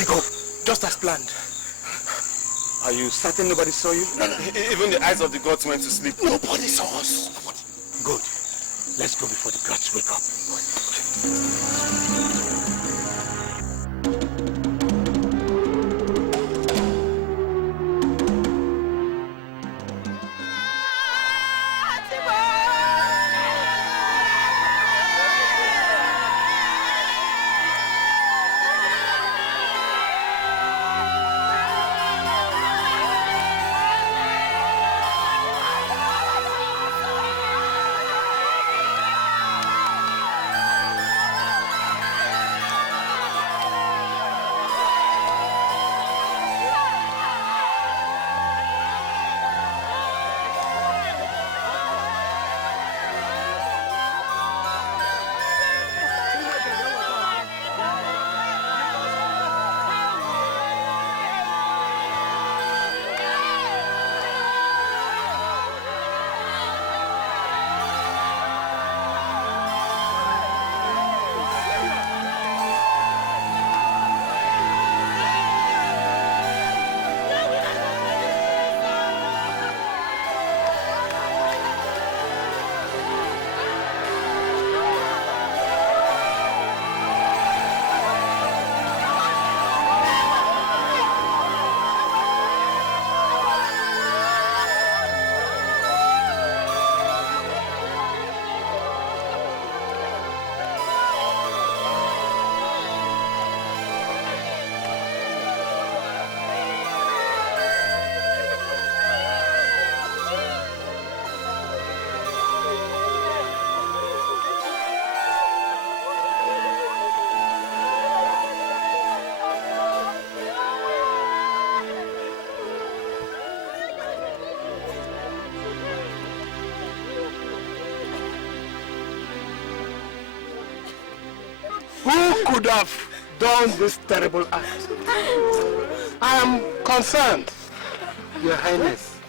We go, just as planned. Are you certain nobody saw you? Even the eyes of the gods went to sleep. Nobody saw us. Nobody. Good. Let's go before the gods wake up. Who could have done this terrible act? I am concerned, Your Highness.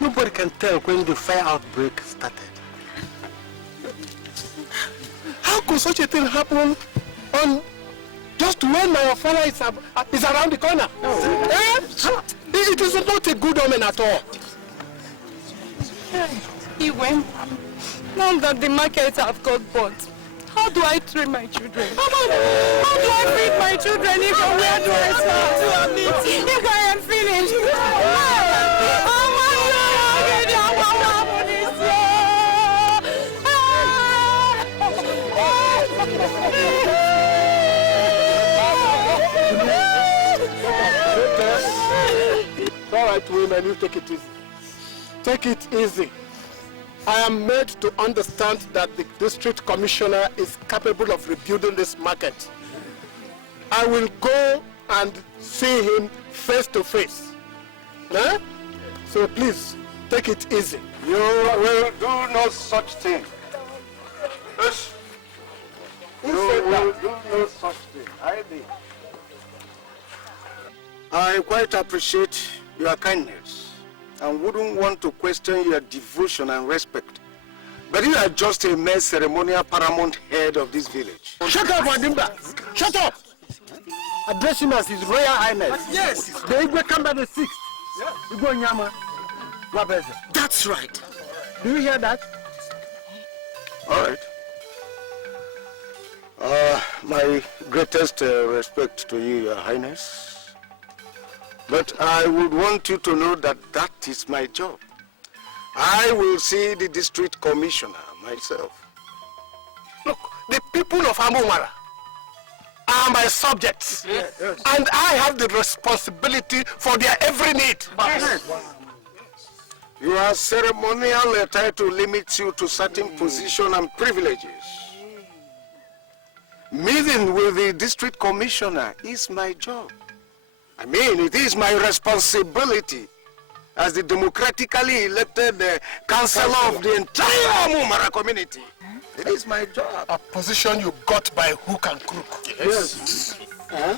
Nobody can tell when the fire outbreak started. How could such a thing happen on just when our fire is around the corner? It is not a good omen at all. Igwe, now that the markets have got bought, how do I train my children? How do I feed my children? Even where do I start to a meeting? If I am finished. All right, women, you take it easy. Take it easy. I am made to understand that the district commissioner is capable of rebuilding this market. I will go and see him face to face. Eh? So please, take it easy. You will do no such thing. Yes. You will do no such thing. I did. I quite appreciate your kindness and wouldn't want to question your devotion and respect. But you are just a mere ceremonial paramount head of this village. Shut up, Wadimba! Shut up! Address him as His Royal Highness. Yes! The Igwe come by the 6th. Yes. Igwe Nyama. Wabeze. That's right. Do you hear that? All right. My greatest respect to you, Your Highness. But I would want you to know that that is my job. I will see the district commissioner myself. Look, the people of Amumara are my subjects. Yes. Yes. And I have the responsibility for their every need. Yes. Your ceremonial title limits you to certain position and privileges. Meeting with the district commissioner is my job. I mean, it is my responsibility as the democratically elected councillor of the entire Amumara community. It is my job. A position you got by hook and crook. Yes. Huh?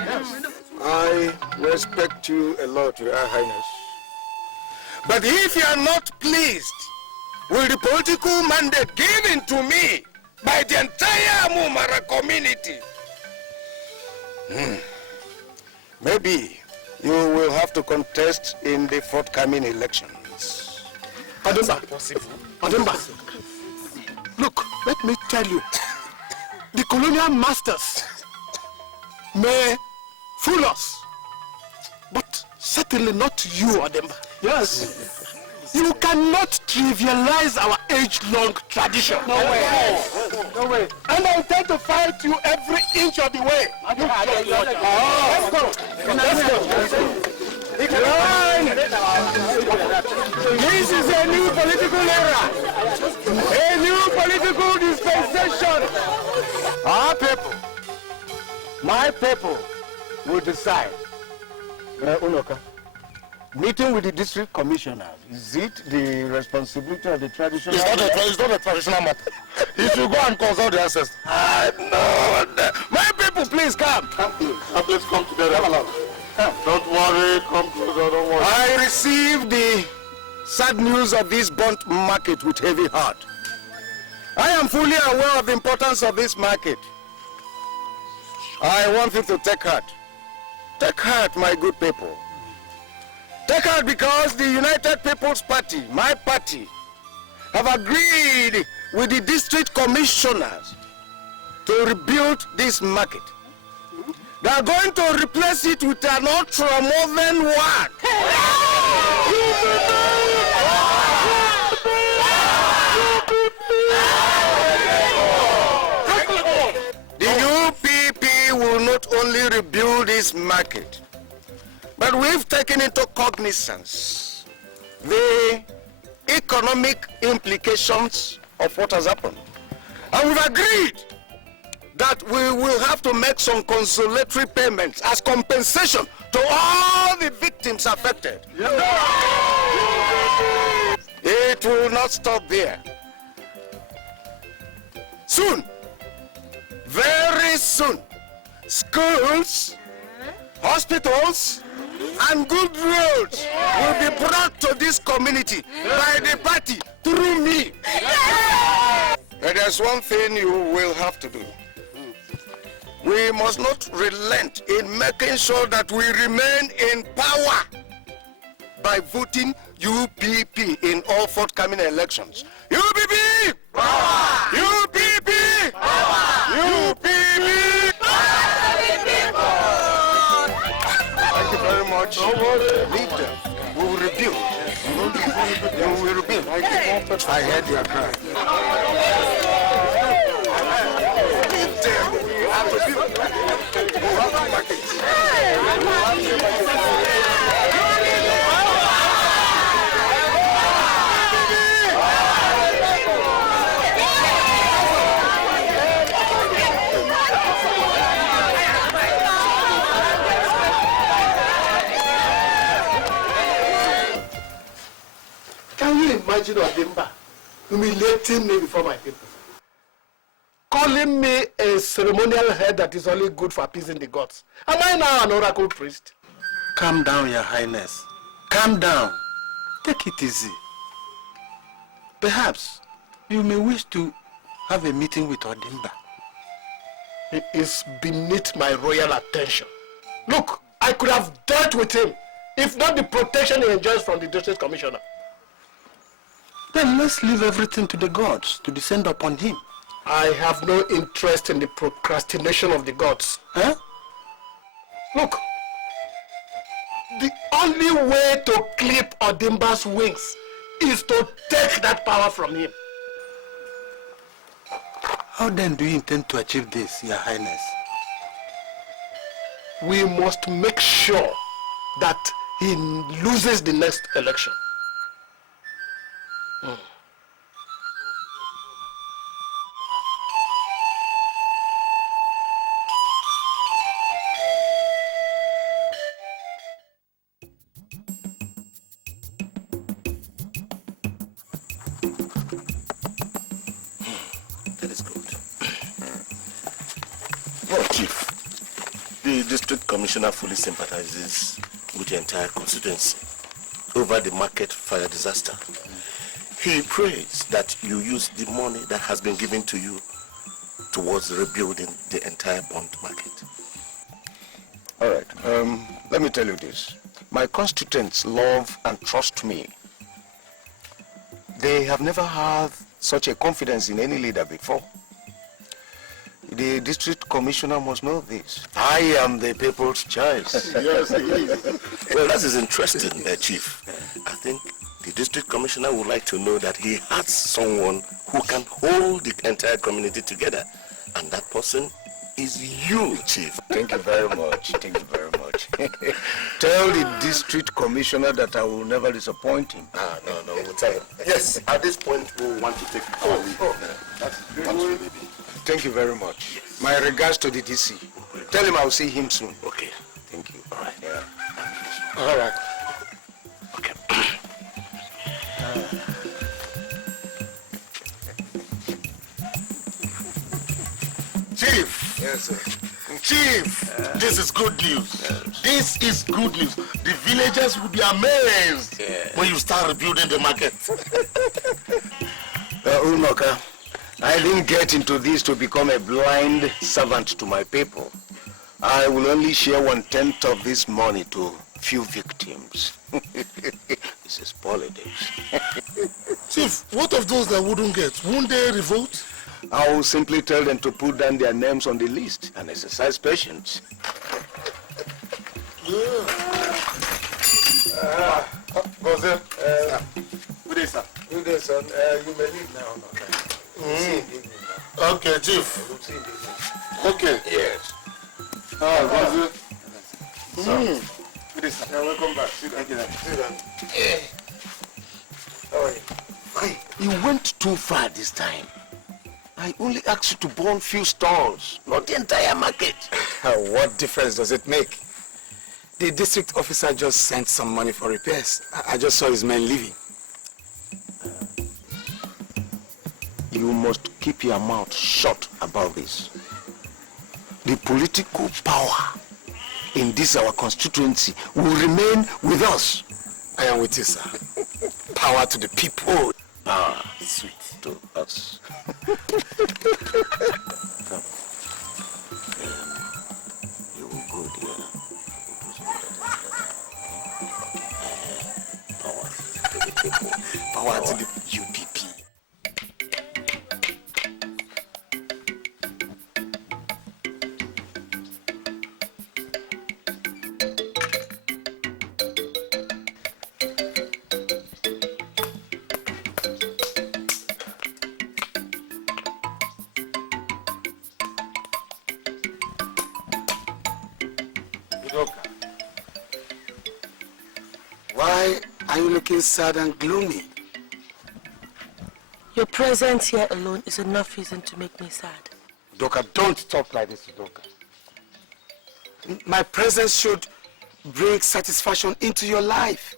Yes. I respect you a lot, Your Highness. But if you are not pleased with the political mandate given to me by the entire Amumara community, Maybe you will have to contest in the forthcoming elections. Odimba, look, let me tell you, the colonial masters may fool us, but certainly not you, Odimba. Yes. You cannot trivialize our age-long tradition. No way. No way. And I intend to fight you every inch of the way. Let's go. This is a new political era. A new political dispensation. Our people, my people, will decide. Udoka. Meeting with the district commissioner, is it the responsibility of the traditional? It's not a traditional matter. You should go and consult the ancestors. No, my people, please come. Please come together. Don't worry, come together, don't worry. I received the sad news of this burnt market with heavy heart. I am fully aware of the importance of this market. I want you to take heart. Take heart, my good people. Take heart, because the United People's Party, my party, have agreed with the district commissioners to rebuild this market. They are going to replace it with an ultra-modern one. The UPP will not only rebuild this market, but we've taken into cognizance the economic implications of what has happened. And we've agreed that we will have to make some consolatory payments as compensation to all the victims affected. It will not stop there. Soon, very soon, schools, hospitals, and good roads will be brought to this community by the party through me. And there's one thing you will have to do. We must not relent in making sure that we remain in power by voting UPP in all forthcoming elections. UPP! Power! UPP! Power! UPP! Thank you very much. Lead them. We will rebuild. We will rebuild. I heard your cry. Lead them. We have to build. We have to market. Can you imagine Odimba humiliating me before my people? Calling me a ceremonial head that is only good for appeasing the gods. Am I now an oracle priest? Calm down, Your Highness. Calm down. Take it easy. Perhaps you may wish to have a meeting with Odimba. It is beneath my royal attention. Look, I could have dealt with him, if not the protection he enjoys from the district commissioner. Then let's leave everything to the gods to descend upon him. I have no interest in the procrastination of the gods. Huh? Look, the only way to clip Odimba's wings is to take that power from him. How then do you intend to achieve this, Your Highness? We must make sure that he loses the next election. That is good. Well, Chief, the district commissioner fully sympathizes with the entire constituency over the market fire disaster. He prays that you use the money that has been given to you towards rebuilding the entire bond market. All right. Let me tell you this. My constituents love and trust me. They have never had such a confidence in any leader before. The district commissioner must know this. I am the people's choice. Yes, he is. Well, that is interesting, Chief. I think the district commissioner would like to know that he has someone who can hold the entire community together. And that person is you, Chief. Thank you very much. Thank you very much. Tell the district commissioner that I will never disappoint him. No, we'll tell him. Yes, at this point, we'll want to take our leave. That's great. Thank you very much. My regards to the DC. Tell him I'll see him soon. Okay. Thank you. All right. Yeah. All right. Okay. Chief! Yes, sir. Chief! This is good news. This is good news. The villagers will be amazed when you start rebuilding the market. Udoka, I didn't get into this to become a blind servant to my people. I will only share 1/10 of this money to few victims. This is politics. Chief, what of those that wouldn't get? Won't they revolt? I will simply tell them to put down their names on the list and exercise patience. Gozie, good day, sir. Good day, son. You may leave now. Okay, Chief. Okay. Yes. Gozie. Good day, sir. Welcome back. Sit down. Sit down. How are you? You went too far this time. I only asked you to burn few stalls, not the entire market. What difference does it make? The district officer just sent some money for repairs. I just saw his men leaving. You must keep your mouth shut about this. The political power in this our constituency will remain with us. I am with you, sir. Power to the people. Power, sweet to us. Come. You will go there. Power to the people. Power to the UPP. Udoka. Why are you looking sad and gloomy? Your presence here alone is enough reason to make me sad. Udoka, don't talk like this, Udoka. My presence should bring satisfaction into your life.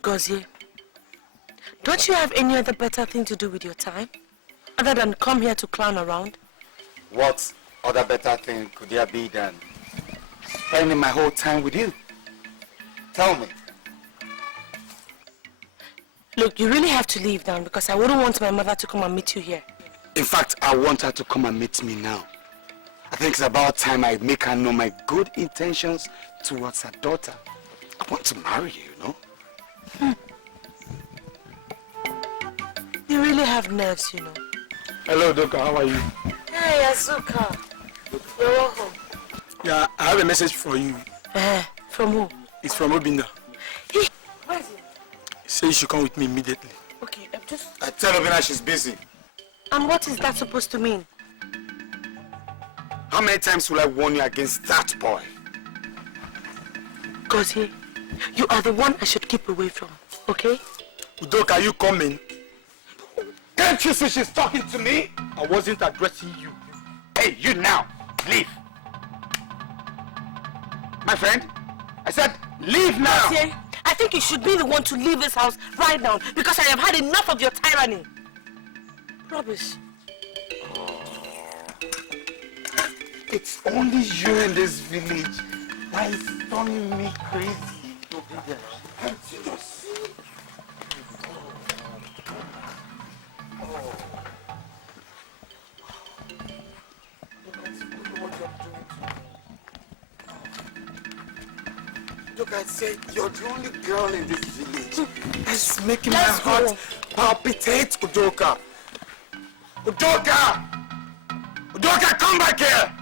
Gozie, don't you have any other better thing to do with your time? Other than come here to clown around? What other better thing could there be than spending my whole time with you? Tell me. Look, you really have to leave now because I wouldn't want my mother to come and meet you here. In fact, I want her to come and meet me now. I think it's about time I make her know my good intentions towards her daughter. I want to marry you, you know? You really have nerves, you know. Hello, Udoka. How are you? Hey, Azuka. You're welcome. Yeah, I have a message for you. From who? It's from Obinna. Where is it? He says you should come with me immediately. Okay, I'm just... I tell Obinna she's busy. And what is that supposed to mean? How many times will I warn you against that boy? Gozie, you are the one I should keep away from, okay? Udoka, are you coming? Can't you see she's talking to me? I wasn't addressing you. Hey, you now, leave. My friend, I said leave now. Gozie, I think you should be the one to leave this house right now because I have had enough of your tyranny. Rubbish. It's only you in this village that is turning me crazy. Can't you just see? I said, you're the only girl in this village. It's making Let's my heart palpitate, Udoka. Udoka! Udoka, come back here!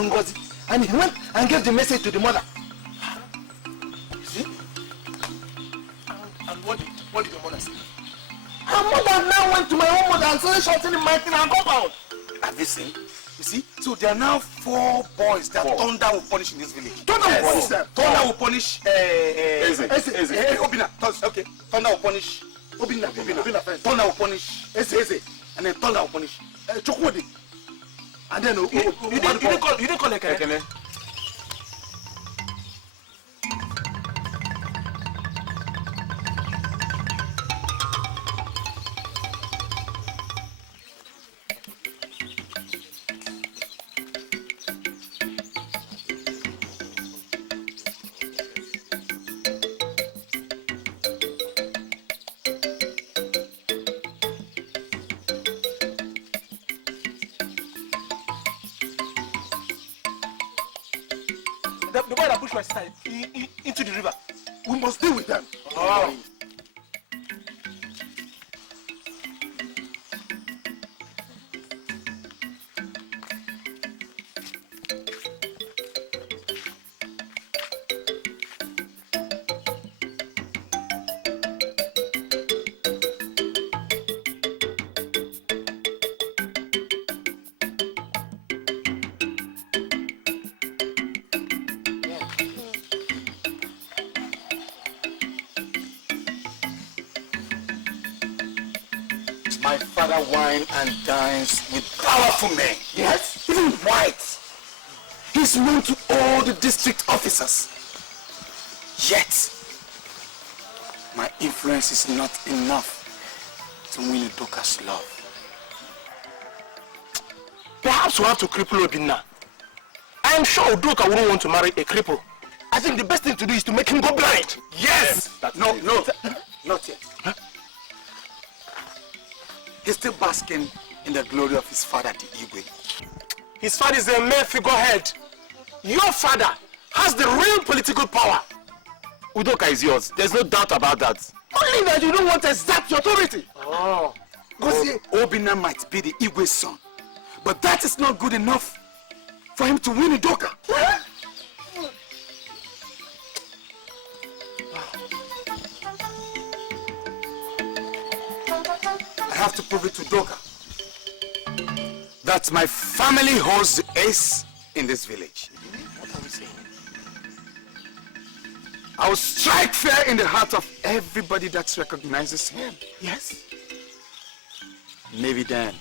Gozie, and he went and gave the message to the mother. See? And what did the mother say? Her mother now went to my own mother and started shouting in my thing and compound. Have you seen? You see? So there are now 4 boys that Thunder will punish in this village. Thunder will punish them. Thunder will punish Obinna. Okay. Thunder will punish Obinna first. Thunder will punish Eze. And then Thunder will punish Chukwudi. And then you didn't call Ekene. The boy that pushed my sister into the river. We must deal with them. Oh. My father wine and dines with powerful men. Yes, even white. He's known to all the district officers. Yet, my influence is not enough to win Udoka's love. Perhaps we'll have to cripple Obinna. I am sure Udoka wouldn't want to marry a cripple. I think the best thing to do is to make him go blind. Yes! No, not yet. Huh? He's still basking in the glory of his father, the Igwe. His father is a mere figurehead. Your father has the real political power. Udoka is yours. There's no doubt about that. Only that you don't want to exert your authority. Oh. Gozie, Obinna might be the Igwe's son, but that is not good enough for him to win Udoka. I have to prove it to Udoka that my family holds the ace in this village. What are we saying? I will strike fear in the heart of everybody that recognizes him. Yes? Maybe then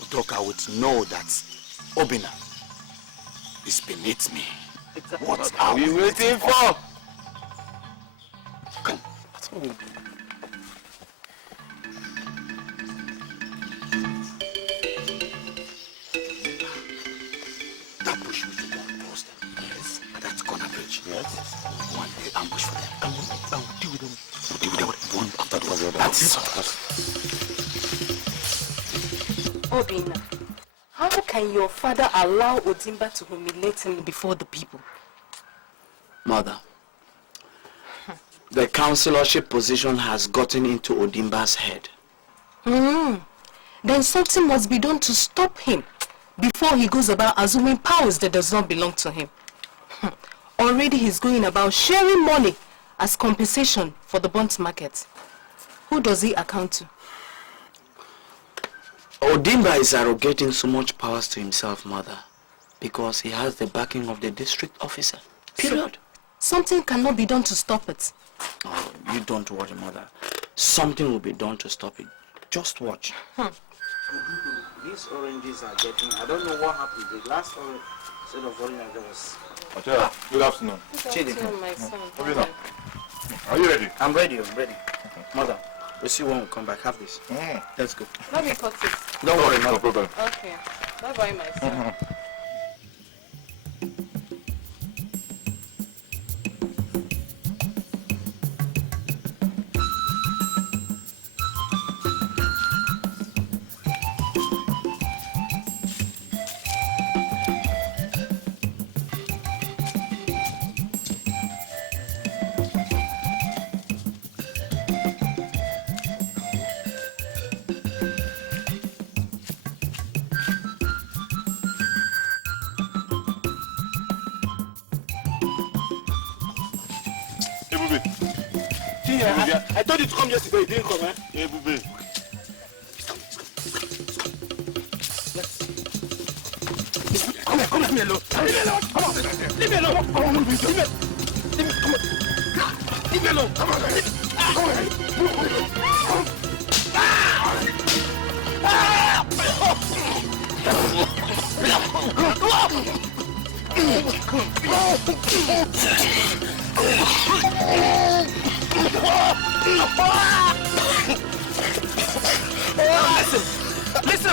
Udoka would know that Obinna is beneath me. Exactly. What are we waiting for? Come. That's what we'll do. That bush we should go across them. Yes. That corner bridge. Yes. One day ambush for them. I will deal with them. We'll deal with them one after the other. That's it. Obinna, how can your father allow Odimba to humiliate him before the people? Mother, the councillorship position has gotten into Odimba's head. Then something must be done to stop him before he goes about assuming powers that does not belong to him. Already he's going about sharing money as compensation for the burnt market. Who does he account to? Odimba is arrogating so much powers to himself, Mother, because he has the backing of the district officer. Period. Something cannot be done to stop it. Oh, you don't worry, Mother. something will be done to stop it. Just watch. These oranges are getting, I don't know what happened. The last set of oranges was... Good afternoon. My son. Obinna, are you ready? I'm ready. Mother, we'll see when we come back. Have this. Let's go. Let me cut it. Don't worry, No mother. problem. Okay. Bye-bye, my son. I told you to come yesterday, you didn't come, eh? Hey, Bube. Come here, leave me alone. Leave me alone, come on. Leave me alone. Come on, leave me alone. Leave me alone. Come on,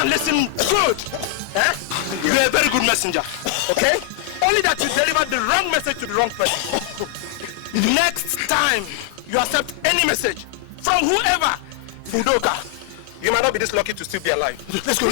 Listen good. Eh? You're a very good messenger, okay? Only that you delivered the wrong message to the wrong person. Next time you accept any message from whoever, Udoka, you might not be this lucky to still be alive. Let's go.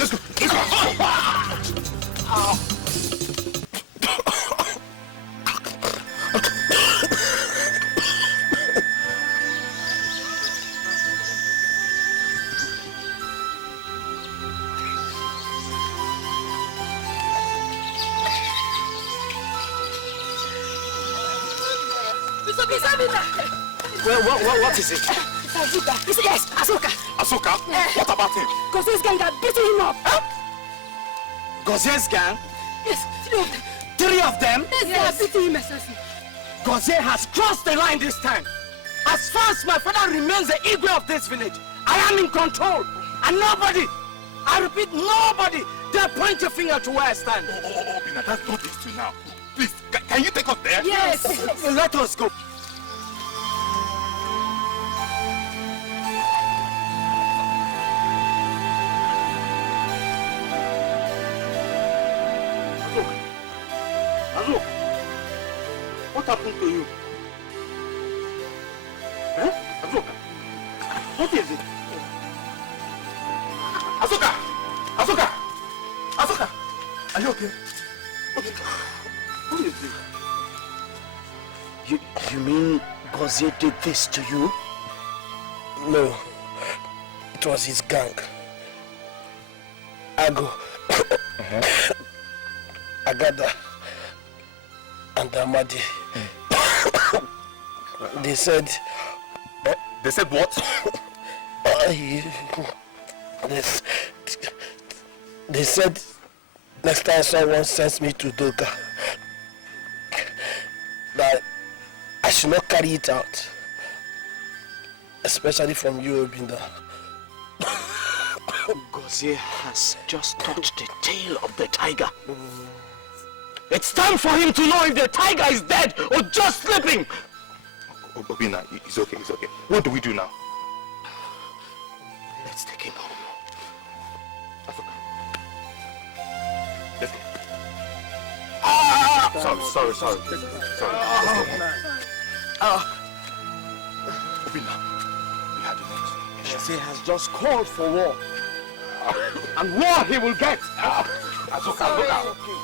What is it? It's Azuka. It's yes, Azuka. Asuka? What about him? Gozie's gang are beating him up. Gozie's gang? Yes, 3 of them. 3 of them? Yes, they are beating him, Assassin. Gozie has crossed the line this time. As far as my father remains the Igwe of this village, I am in control. And nobody, I repeat, nobody dare point a finger to where I stand. Obinna, that's not the issue now. Please, can you take us there? Yes. Let us go. Azuka, what happened to you? Eh? Azuka, what is it? Azuka! Are you okay? What is it? You mean Gozie did this to you? No, it was his gang. Ago, Agada, and Amadi. They said... They said what? They said next time someone sends me to Udoka, that I should not carry it out. Especially from you, Obinna. Gozie has just touched the tail of the tiger. It's time for him to know if the tiger is dead or just sleeping. Obinna, it's okay. What do we do now? Let's take him home. Let's go. Sorry. Obinna, we had enough. Gozie has just called for war. And war he will get. Azuka. Let's go.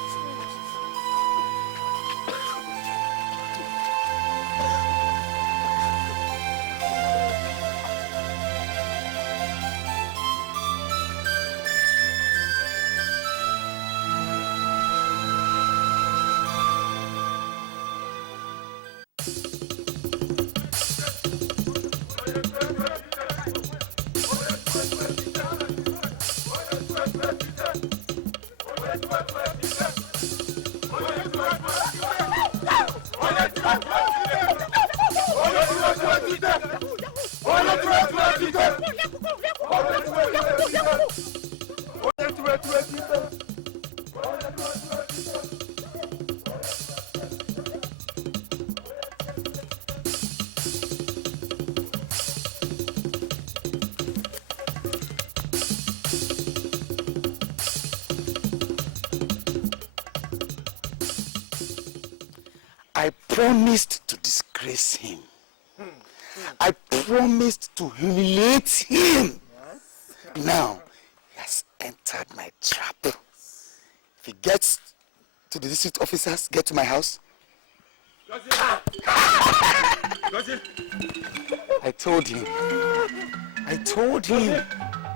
I promised to disgrace him. I promised to humiliate him. Now, he has entered my trap. If he gets to the district officers, get to my house. Gozie! I told him.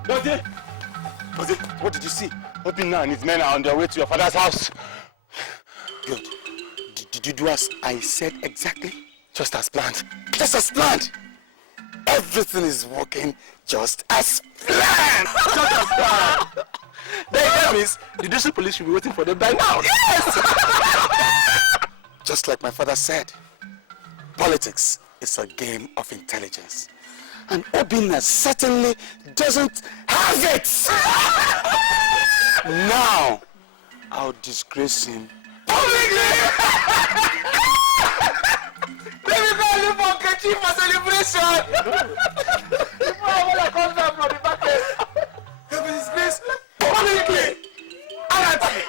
Gozie! What did you see? Obinna and his men are on their way to your father's house. Good. Did you do as I said exactly? Just as planned. Just as planned. Everything is working just as planned. Just as planned. That means the district police should be waiting for them by now. Yes! Just like my father said, politics is a game of intelligence. And Obinna certainly doesn't have it. Now, I'll disgrace him publicly. Let me go look for Kechi for celebration. Before I want to come down from the bucket. He will disgrace publicly. Anarchy.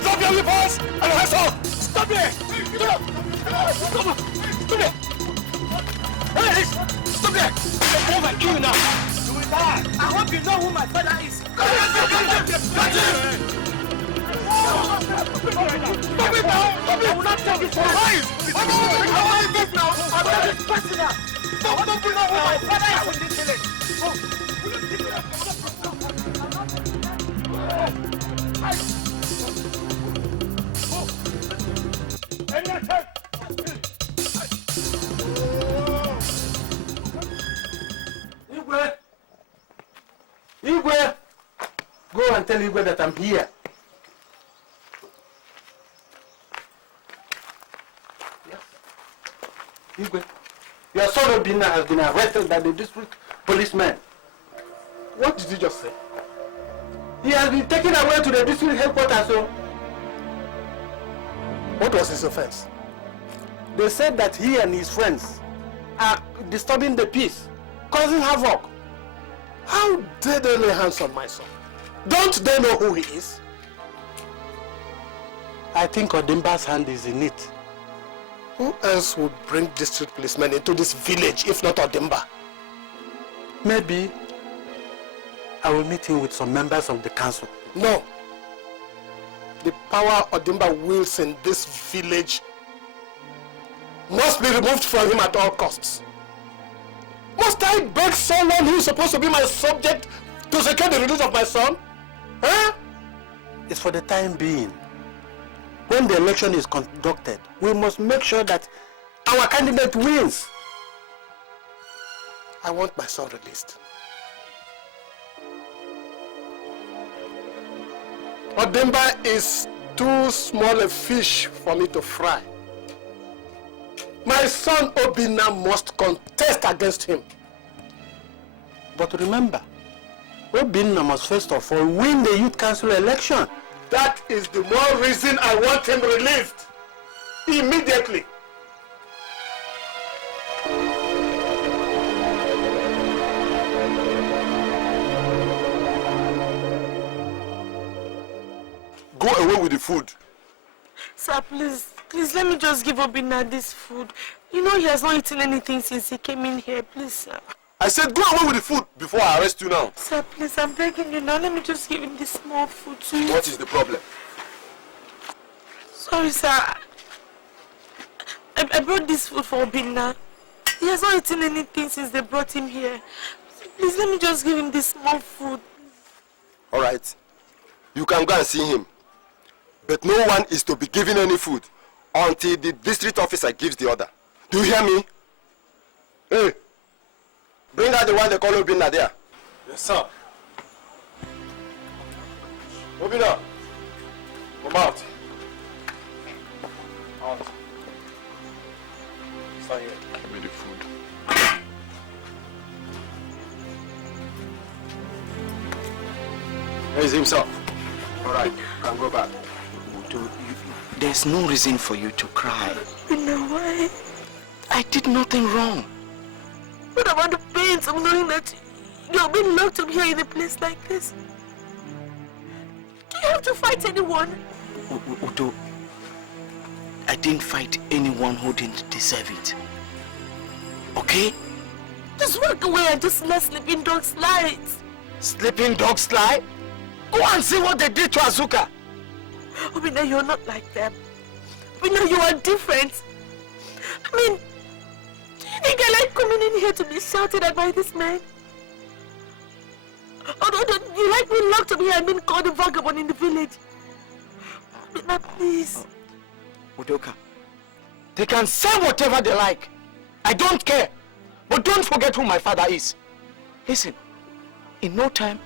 Drop your weapons and hands up! Stop here! Stop here! Hey, stop there! You're over you now! You will die. I hope you know who my father is. Stop it now! I will not take it for life. I want this now. I'm not this personal. Don't know who my father is in this village. Igwe! Go and tell Igwe that I'm here. Yes. Igwe, your son Obinna has been arrested by the district policeman. What did you just say? He has been taken away to the district headquarters, so... What was his offense? They said that he and his friends are disturbing the peace, causing havoc. How dare they lay hands on my son? Don't they know who he is? I think Odimba's hand is in it. Who else would bring district policemen into this village if not Odimba? Maybe I will meet him with some members of the council. No. The power Odimba wields in this village must be removed from him at all costs. Must I beg someone who is supposed to be my subject to secure the release of my son? Huh? It's for the time being. When the election is conducted, we must make sure that our candidate wins. I want my son released. Odimba is too small a fish for me to fry. My son Obinna must contest against him. But remember, Obinna must first of all win the youth council election. That is the more reason I want him released. Immediately. Go away with the food. Sir, please let me just give Obinna this food. You know he has not eaten anything since he came in here. Please, sir. I said go away with the food before I arrest you now. Sir, please, I'm begging you now. Let me just give him this small food to eat. What is the problem? Sorry, sir. I brought this food for Obinna. He has not eaten anything since they brought him here. Please, let me just give him this small food. All right. You can go and see him. But no one is to be given any food until the district officer gives the order. Do you hear me? Hey, bring out the one they call Obinna there. Yes, sir. Obinna, come out. Out. Stand here. Give me the food. Where is himself? All right, you can go back. There's no reason for you to cry. You know why? I did nothing wrong. What about the pains of knowing that you're being locked up here in a place like this? Do you have to fight anyone? Udo, I didn't fight anyone who didn't deserve it. Okay? Just walk away and just let sleeping dogs lie. Sleeping dogs lie? Go and see what they did to Azuka. Obinna, you're not like them. Obinna, you are different. I mean, do you think I like coming in here to be shouted at by this man? Or do you like being locked up here and being called a vagabond in the village? Obinna, please. Udoka, they can say whatever they like. I don't care. But don't forget who my father is. Listen, in no time,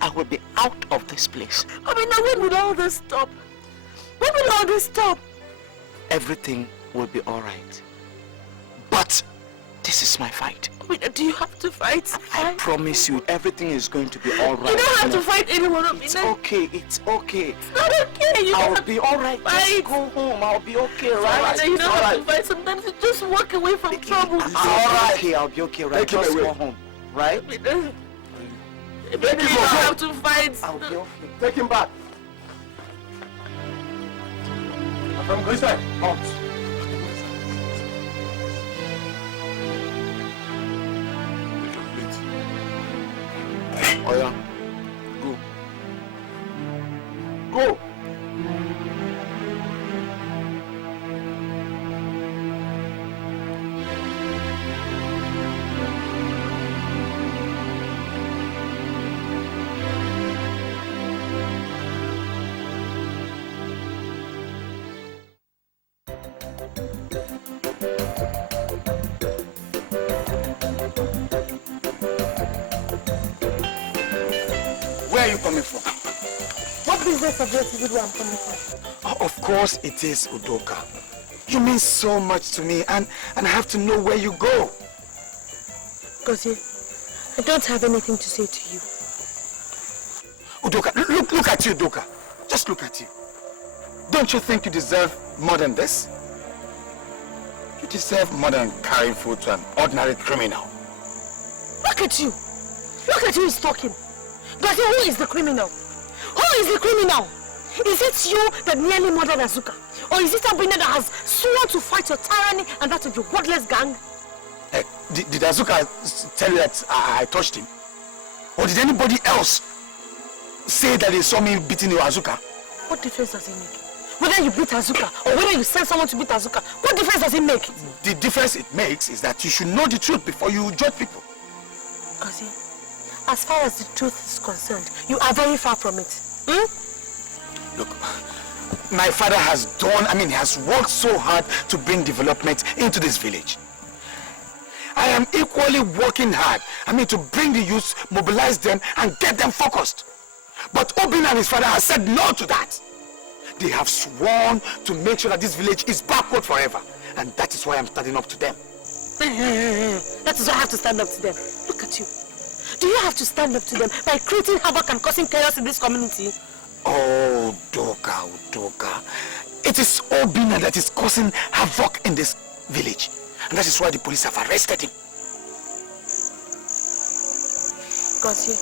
I will be out of this place. Obinna, when will all this stop? When will all this stop? Everything will be all right. But this is my fight. Obinna, do you have to fight? I promise you, everything is going to be all right. You don't have to fight anyone, Obinna. It's okay, it's okay. It's not okay. I'll be all right. Just go home. I'll be okay, right? You don't have to fight. Sometimes you just walk away from trouble. I'll be okay, right? Just go home, right? Obinna, you don't have to fight. I'll be okay. Take him back. From Gozie, out. Oh yeah. Go. Go. Where are you coming from? What business of yours is it where I'm coming from? Oh, of course it is, Udoka. You mean so much to me, and I have to know where you go. Gozie, I don't have anything to say to you. Udoka, look at you, Udoka. Just look at you. Don't you think you deserve more than this? You deserve more than carrying food to an ordinary criminal. Look at you. Look at you, he's talking. Gozie, who is the criminal? Who is the criminal? Is it you that nearly murdered Azuka? Or is it Obinna that has sworn to fight your tyranny and that of your godless gang? Did Azuka tell you that I touched him? Or did anybody else say that they saw me beating your Azuka? What difference does it make? Whether you beat Azuka or whether you send someone to beat Azuka, what difference does it make? The difference it makes is that you should know the truth before you judge people. Gozie, as far as the truth is concerned, you are very far from it. Look, my father has has worked so hard to bring development into this village. I am equally working hard, to bring the youth, mobilize them, and get them focused. But Obinna and his father have said no to that. They have sworn to make sure that this village is backward forever. And that is why I'm standing up to them. That is why I have to stand up to them. Look at you. Do you have to stand up to them by creating havoc and causing chaos in this community? Oh, Udoka. It is Obinna that is causing havoc in this village. And that is why the police have arrested him. Gozie,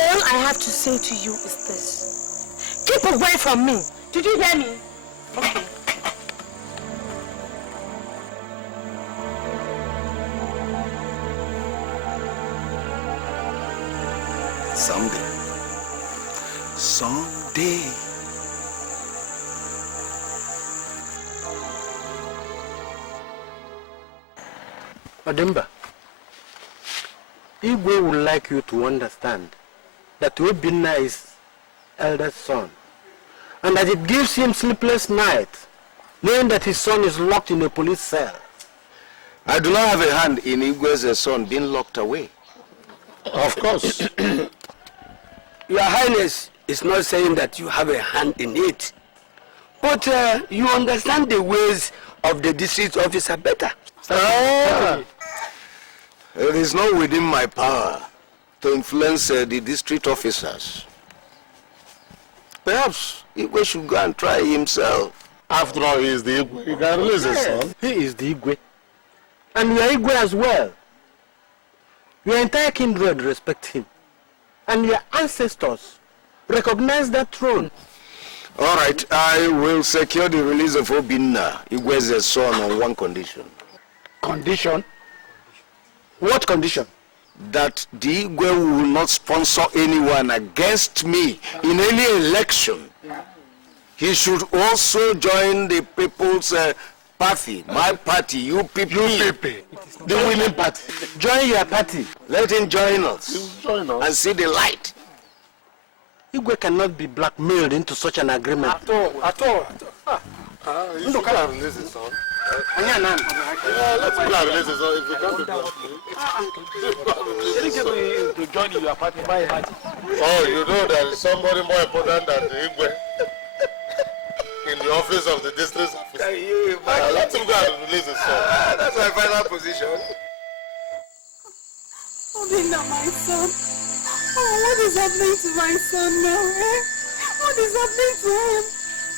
all I have to say to you is this. Keep away from me. Did you hear me? Okay. Someday. Ademba, Igwe would like you to understand that Obinna is eldest son, and that it gives him sleepless nights, knowing that his son is locked in a police cell. I do not have a hand in Igwe's son being locked away. Of course. Your Highness, It's not saying that you have a hand in it. But you understand the ways of the district officer better. It is not within my power to influence the district officers. Perhaps Igwe should go and try himself. After all, he is the Igwe. You can release his son. He is the Igwe. And you are Igwe as well. Your entire kindred respect him. And your ancestors recognize that throne. All right, I will secure the release of Obinna, Igwe's son, on one condition. Condition? What condition? That the Igwe will not sponsor anyone against me in any election. He should also join the People's Party, my party, UPP. The winning party. Join your party. Let him join us and see the light. Igwe cannot be blackmailed into such an agreement. At all. Udoka can release his son. Let's go and release his son. If we can't be blackmailed. To join your party, my party. Oh, you know there is somebody more important than the Igwe in the office of the district officer. Let him go and release his son. That's my final position. Obinna, my son. Oh, what is happening to my son now, eh? What is happening to him?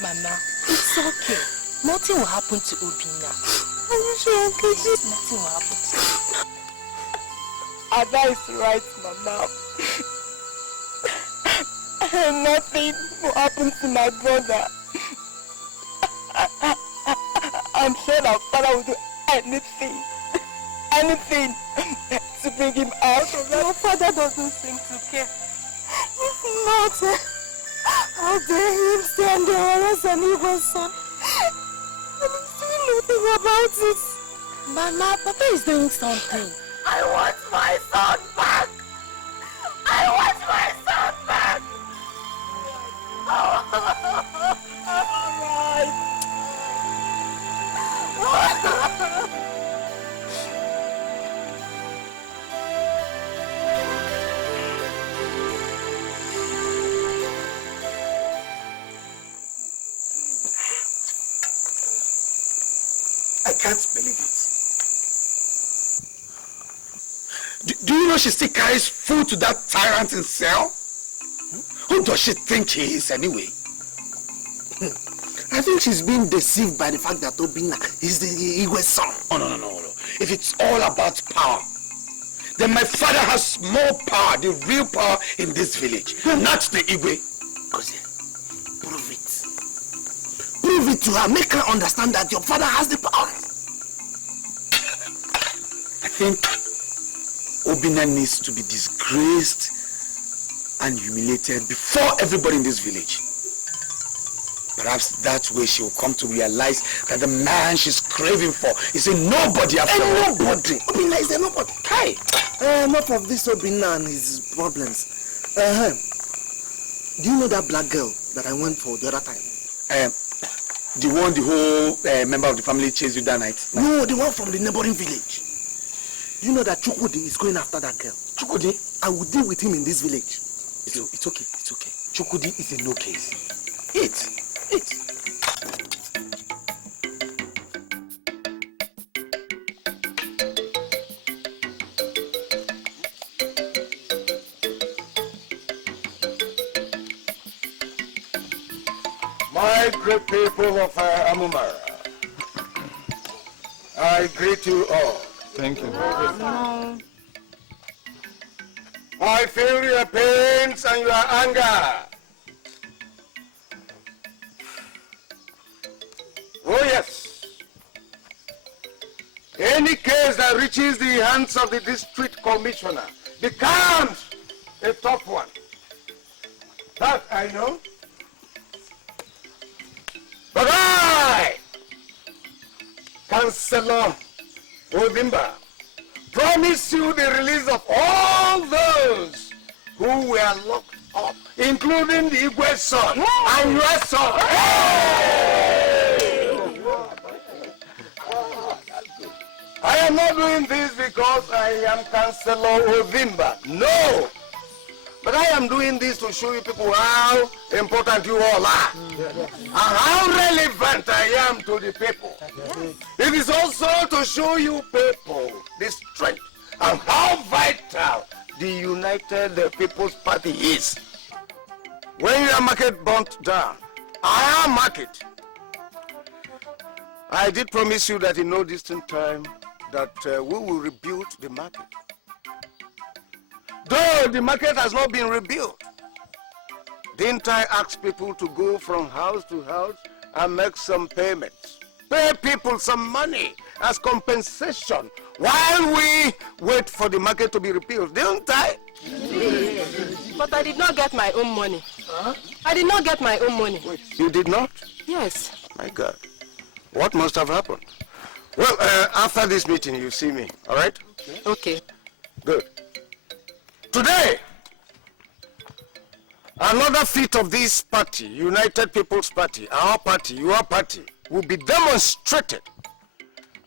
Mama, it's okay. Nothing will happen to Obinna. Are you sure, Uncle? Nothing will happen to him. Ada is right, Mama. Nothing will happen to my brother. I'm sure that Father will do anything to bring him out of that. Your father doesn't seem to care. If not, how dare him stand there as an evil son? And he's doing nothing about it. Mama, Papa is doing something. I want my son back. I want my son back. I can't believe it. Do you know she still carries food to that tyrant in cell? Who does she think he is anyway? I think she's being deceived by the fact that Obinna is the Igwe's son. Oh, no. If it's all about power, then my father has more power, the real power in this village, not the Igwe. Gozie, prove it. Prove it to her. Make her understand that your father has the power. I think Obinna needs to be disgraced and humiliated before everybody in this village. Perhaps that way she will come to realize that the man she's craving for is a nobody after all. Nobody. Obinna is a nobody. Hi. Enough of this Obinna and his problems. Do you know that black girl that I went for the other time? The one the whole member of the family chased you that night? No, the one from the neighboring village. Do you know that Chukudi is going after that girl? Chukudi? I will deal with him in this village. It's okay. Chukudi is a no case. Eat. My great people of Amumara, I greet you all. Thank you. I feel your pains and your anger. Oh yes. Any case that reaches the hands of the district commissioner becomes a tough one. That I know. But I, Councillor Obinna, promise you the release of all those who were locked up, including the Igwe son and your son. I am not doing this because I am Councillor Obinna. No! But I am doing this to show you people how important you all are. And how relevant I am to the people. It is also to show you people the strength and how vital the United People's Party is. When your market burnt down, our market, I did promise you that in no distant time that we will rebuild the market. Though the market has not been rebuilt, didn't I ask people to go from house to house and make some payments? Pay people some money as compensation while we wait for the market to be rebuilt, didn't I? But I did not get my own money. Huh? I did not get my own money. Wait, you did not? Yes. My God. What must have happened? Well, after this meeting, you see me, all right? Okay. Good. Today, another feat of this party, United People's Party, our party, your party, will be demonstrated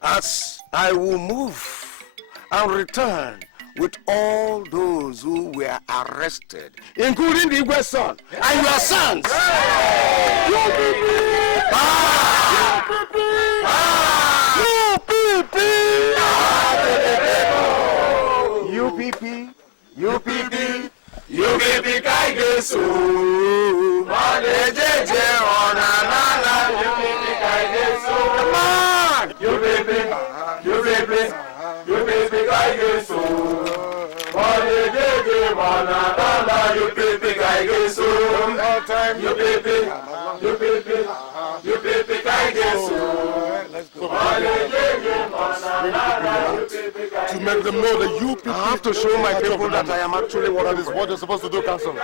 as I will move and return with all those who were arrested, including the Igwe son and your sons. UPP Kaigesu, Manejeje Onanana, UPP Kaigesu, come on, UPP Kaigesu, Manejeje Onanana, UPP Kaigesu, UPP Kaigesu, Manejeje Onanana, UPP Kaigesu. To make them know that you people I have to show my people that I am actually what that is what they're supposed to do, Council.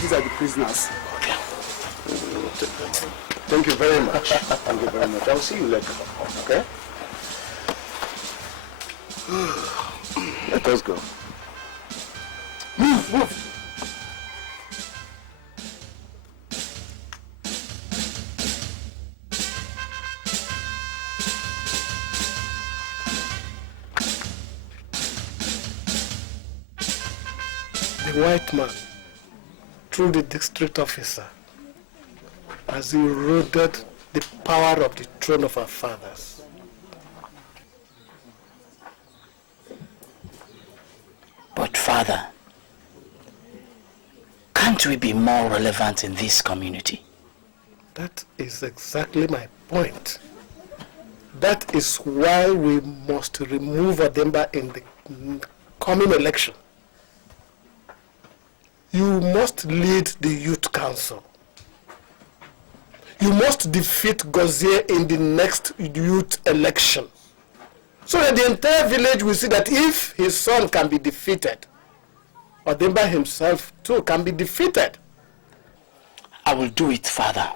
These are the prisoners. Thank you very much. Thank you very much. I'll see you later. Okay? Let us go. Move. The white man, through the district officer, has eroded the power of the throne of our fathers. But Father, can't we be more relevant in this community? That is exactly my point. That is why we must remove Ademba in the coming election. You must lead the youth council. You must defeat Gozie in the next youth election, so that the entire village will see that if his son can be defeated, Ademba himself too can be defeated. I will do it, Father.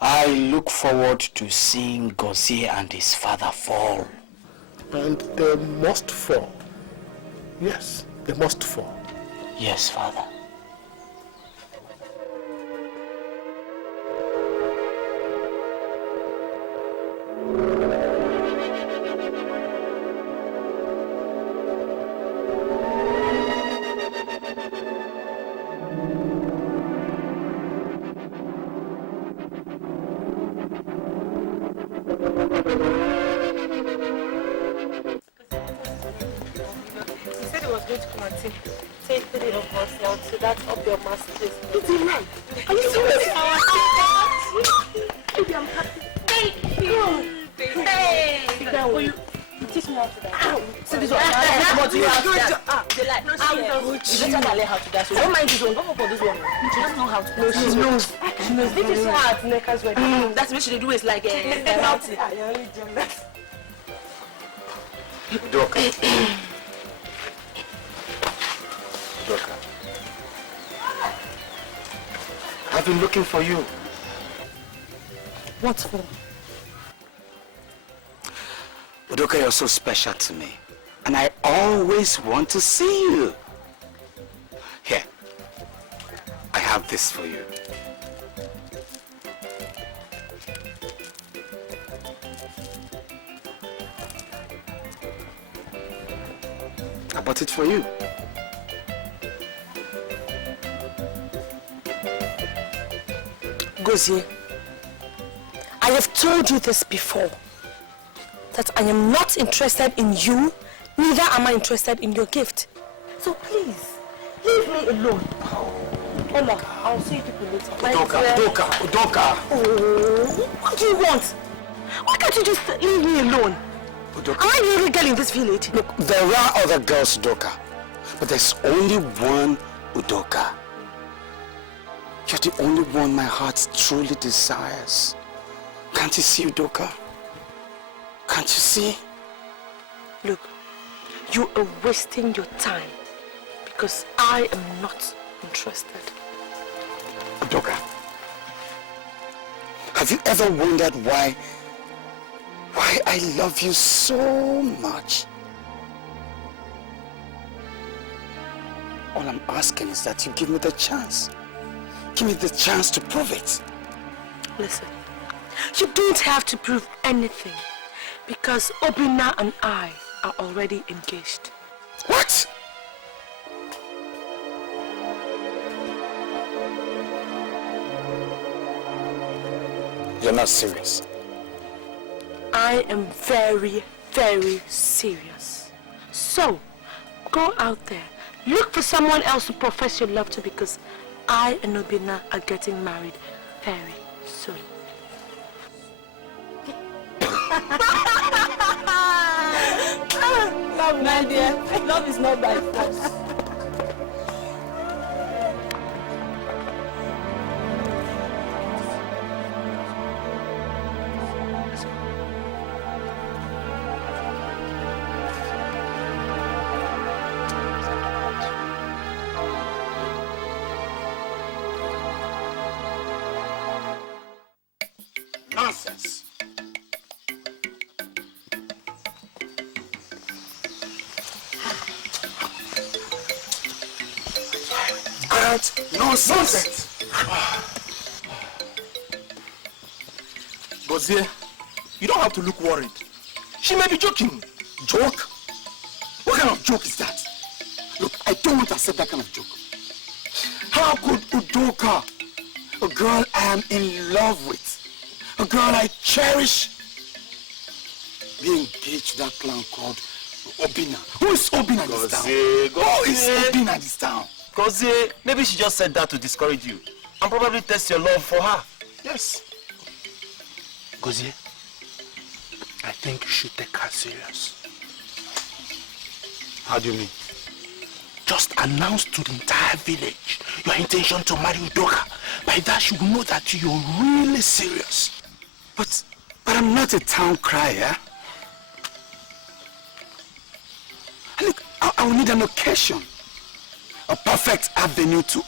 I look forward to seeing Gozie and his father fall. And they must fall. Yes, they must fall. Yes, Father. teach me how to dance. See this one. What do you have to dance? They like, you better not learn how to dance. So don't mind this one. Go for this one. She doesn't know how to dance. No, she knows. She knows. This is how at Neka's wedding. That's what she do. Is like a penalty. I only jealous. Udoka. Udoka. I've been looking for you. What for? Udoka, you're so special to me. And I always want to see you. Here. I have this for you. I bought it for you. Gozie, I have told you this before, that I am not interested in you, neither am I interested in your gift. So please, leave me alone. Ola, I'll see you people later. Udoka. Oh, what do you want? Why can't you just leave me alone? Udoka. Am I the only girl in this village? Look, there are other girls, Udoka, but there's only one Udoka. You're the only one my heart truly desires. Can't you see, Udoka? Can't you see? Look, you are wasting your time because I am not interested. Udoka, have you ever wondered why I love you so much? All I'm asking is that you give me the chance. Give me the chance to prove it. Listen, you don't have to prove anything because Obinna and I are already engaged. What? You're not serious. I am very, very serious. So, go out there, look for someone else to profess your love to because I and Obinna are getting married very soon. Love, my dear. Love is not by force. Nonsense. Nonsense. Gozie, you don't have to look worried. She may be joking. Joke? What kind of joke is that? Look, I don't want to accept that kind of joke. How could Udoka, a girl I am in love with, a girl I cherish, be engaged to that clown called Obinna? Who is Obinna in this town? Who is Obinna in this town? Gozie, maybe she just said that to discourage you and probably test your love for her. Yes. Gozie, I think you should take her serious. How do you mean? Just announce to the entire village your intention to marry Udoka. By that, she will know that you're really serious. But I'm not a town crier. Look, I will need an occasion. A perfect avenue to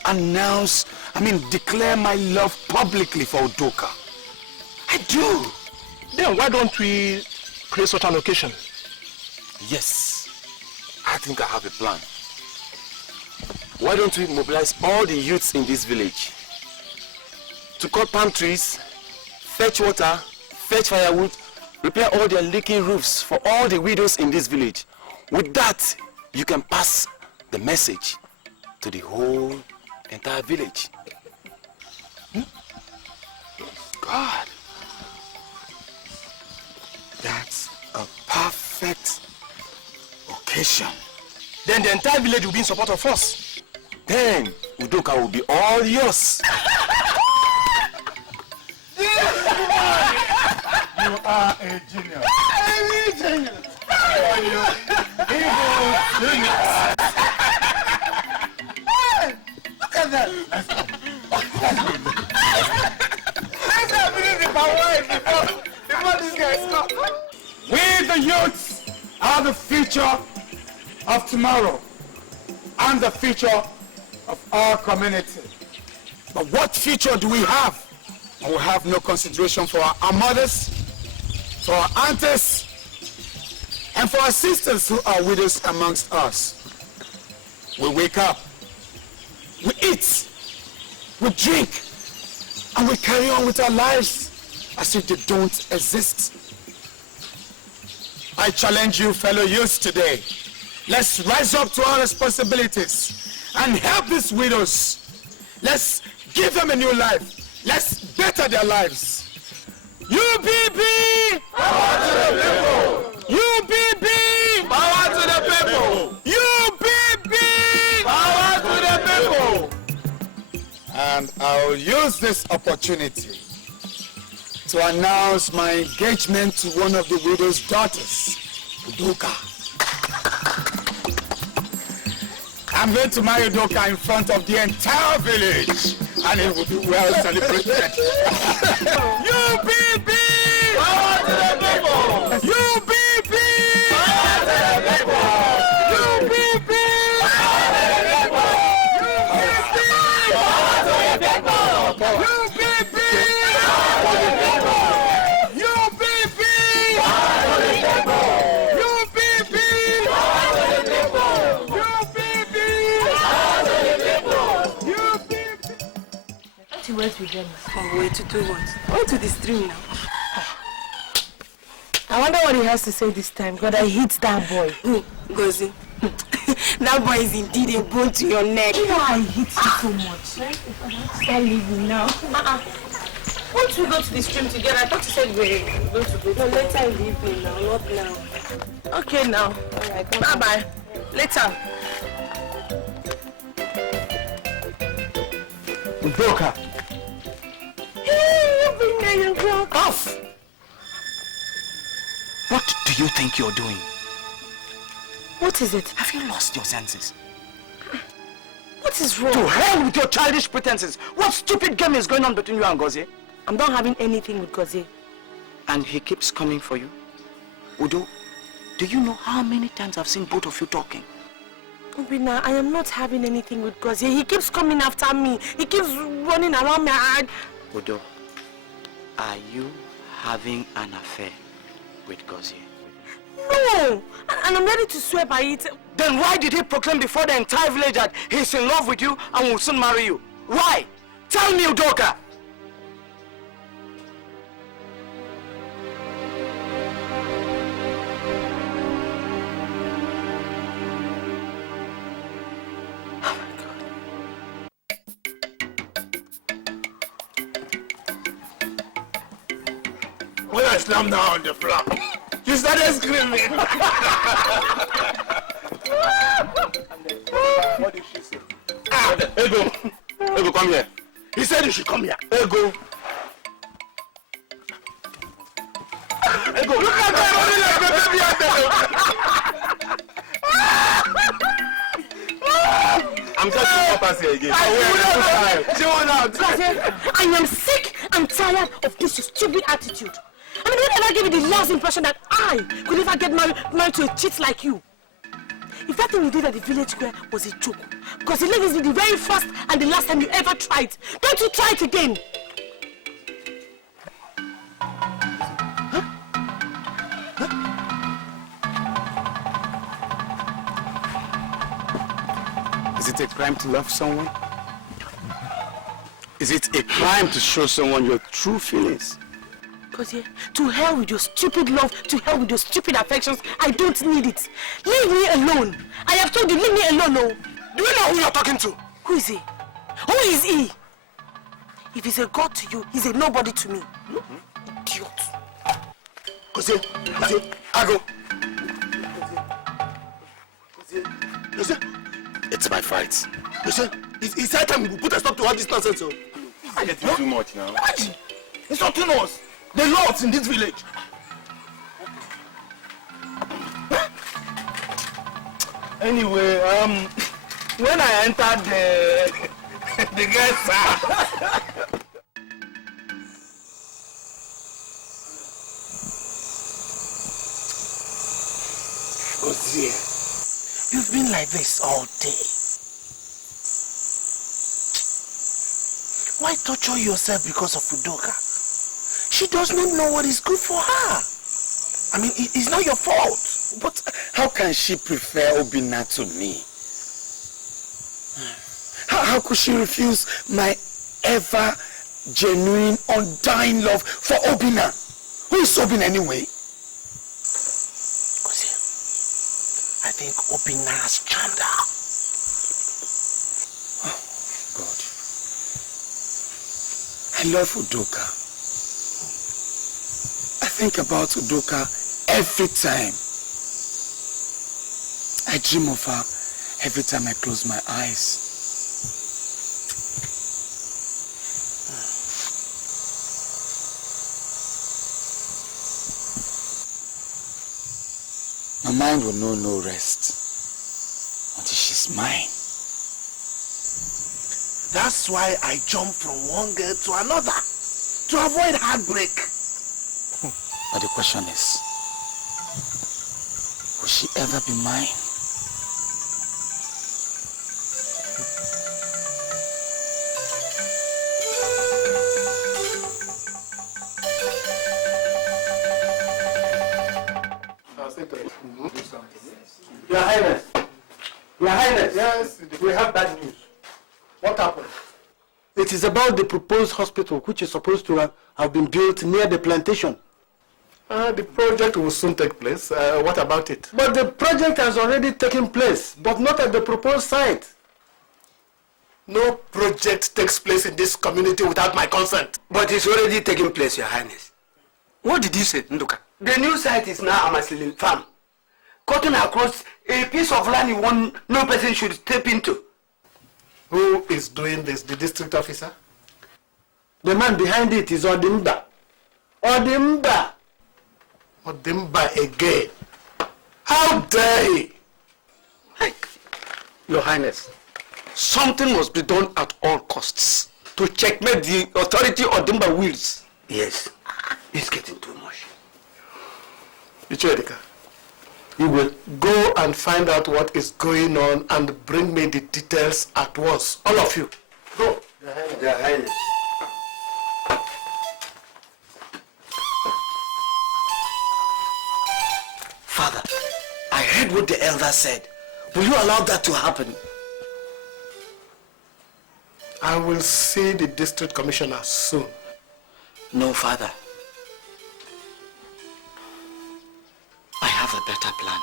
declare my love publicly for Udoka. I do. Then why don't we create such an occasion? Yes, I think I have a plan. Why don't we mobilize all the youths in this village to cut palm trees, fetch water, fetch firewood, repair all their leaking roofs for all the widows in this village. With that, you can pass the message to the whole entire village. God. That's a perfect occasion. Then the entire village will be in support of us. Then Udoka will be all yours. You are a genius. Look at that. Let's not finish the power before these guys come. We, the youths, are the future of tomorrow and the future of our community. But what future do we have? And we have no consideration for our mothers, for our aunties, and for our sisters who are widows amongst us. We wake up, we eat, we drink, and we carry on with our lives as if they don't exist. I challenge you, fellow youths, today. Let's rise up to our responsibilities and help these widows. Let's give them a new life. Let's better their lives. UBB! Power to the people! UBB! Power to the people! UBB! Power to the people! And I'll use this opportunity to announce my engagement to one of the widow's daughters, Udoka. I'm going to marry Udoka in front of the entire village, and it will be well celebrated. UBB! Power to the people! UBB! Power to the people! UBB! Power to the people! UBB! Power to the people! UBB! Power to the people! UBB! Power to the people! UBB! Power to the people! UBB! Auntie went with them. On way to do what? Go to the stream now. I wonder what he has to say this time. God, I hate that boy. Gozie. That boy is indeed a bone to your neck. You know I hate you so much. Start leaving now. Once we go to the stream together, I thought you said we were going to go. No, later in the evening now, not now. Okay now. Alright, bye-bye. Later. Udoka! Hey, Obinna, you broke off! What do you think you're doing? What is it? Have you lost your senses? What is wrong? To hell with your childish pretenses! What stupid game is going on between you and Gozie? I'm not having anything with Gozie. And he keeps coming for you? Udo, do you know how many times I've seen both of you talking? Obinna, I am not having anything with Gozie. He keeps coming after me. He keeps running around me. Udo, are you having an affair with Gozie? No! And I'm ready to swear by it. Then why did he proclaim before the entire village that he's in love with you and will soon marry you? Why? Tell me, Udoka! When I slammed down on the floor, you started screaming. What did she say? Ego, come here. He said you should come here. Ego. Ego, look at that running like a baby out there. I'm just going to pass here again. I am sick and tired of this stupid attitude. I mean, don't ever give me the last impression that I could ever get married to a cheat like you. If that thing you did at the village square was a joke, because it is the very first and the last time you ever tried, don't you try it again. Is it a crime to love someone? Is it a crime to show someone your true feelings? Gozie, to hell with your stupid love, to hell with your stupid affections. I don't need it. Leave me alone. I have told you, leave me alone, no. Do you know who you're talking to? Who is he? Who is he? If he's a god to you, he's a nobody to me. Idiot. Gozie, Ago. Gozie, it's my fight. Gozie, it's high time we put a stop to all this nonsense. I get too much now. Imagine, it's not us. The lords in this village. Anyway, when I entered the guest house, Gozie, you've been like this all day. Why torture yourself because of Udoka? She does not know what is good for her. I mean, it's not your fault. But how can she prefer Obinna to me? How could she refuse my ever genuine, undying love for Obinna? Who is Obinna anyway? Gozie, I think Obinna has charmed her. Oh, God. I love Udoka. I think about Udoka every time. I dream of her every time I close my eyes. My mind will know no rest until she's mine. That's why I jump from one girl to another, to avoid heartbreak. But the question is, will she ever be mine? Your Highness. Your Highness. Yes, we have bad news. What happened? It is about the proposed hospital which is supposed to have been built near the plantation. The project will soon take place. What about it? But the project has already taken place, but not at the proposed site. No project takes place in this community without my consent. But it's already taking place, Your Highness. What did you say, Nduka? The new site is now Amasilin Farm. Cutting across a piece of land you want no person should step into. Who is doing this? The district officer? The man behind it is Odimba. Odimba! Odimba again. How dare he? Your Highness, something must be done at all costs to checkmate the authority Odimba wills. Yes, it's getting too much. Ichedika, Igwe, go and find out what is going on and bring me the details at once. All of you. Go. Your Highness. Father, I heard what the elder said. Will you allow that to happen? I will see the district commissioner soon. No, Father. I have a better plan.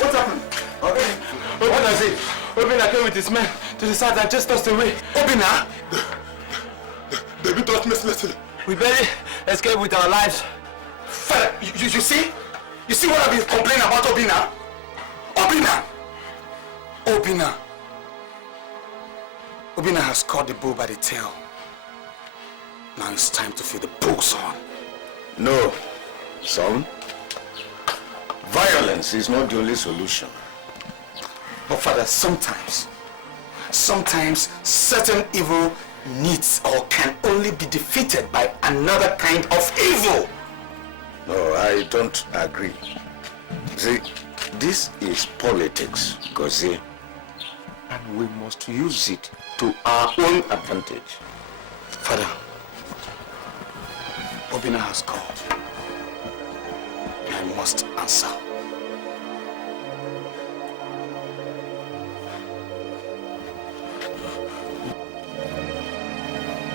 What's happened? What does it? Obinna came with his men to the side and chased us away. Obinna? They beat us mercilessly. We barely escaped with our lives. Father, you see? You see what I've been complaining about Obinna? Obinna! Obinna. Obinna has caught the bull by the tail. Now it's time to feed the bull's horn. No, son. Violence is not the only solution. But Father, sometimes sometimes certain evil needs or can only be defeated by another kind of evil. No, I don't agree. See, this is politics, Gozie, and we must use it to our own advantage. Father, Obinna has called. I must answer.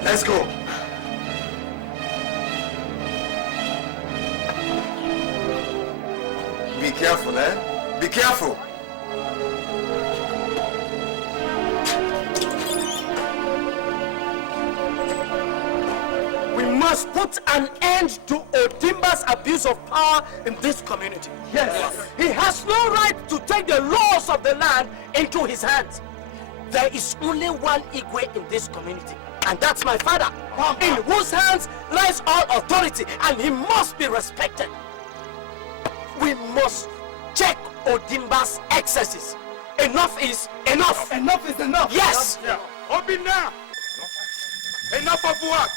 Let's go. Be careful, eh? Be careful. We must put an end to Odimba's abuse of power in this community. Yes. He has no right to take the laws of the land into his hands. There is only one Igwe in this community, and that's my father, in whose hands lies all authority, and he must be respected. We must check Odimba's excesses. Enough is enough. Enough is enough. Yes. Yeah. Obinna. Enough of what?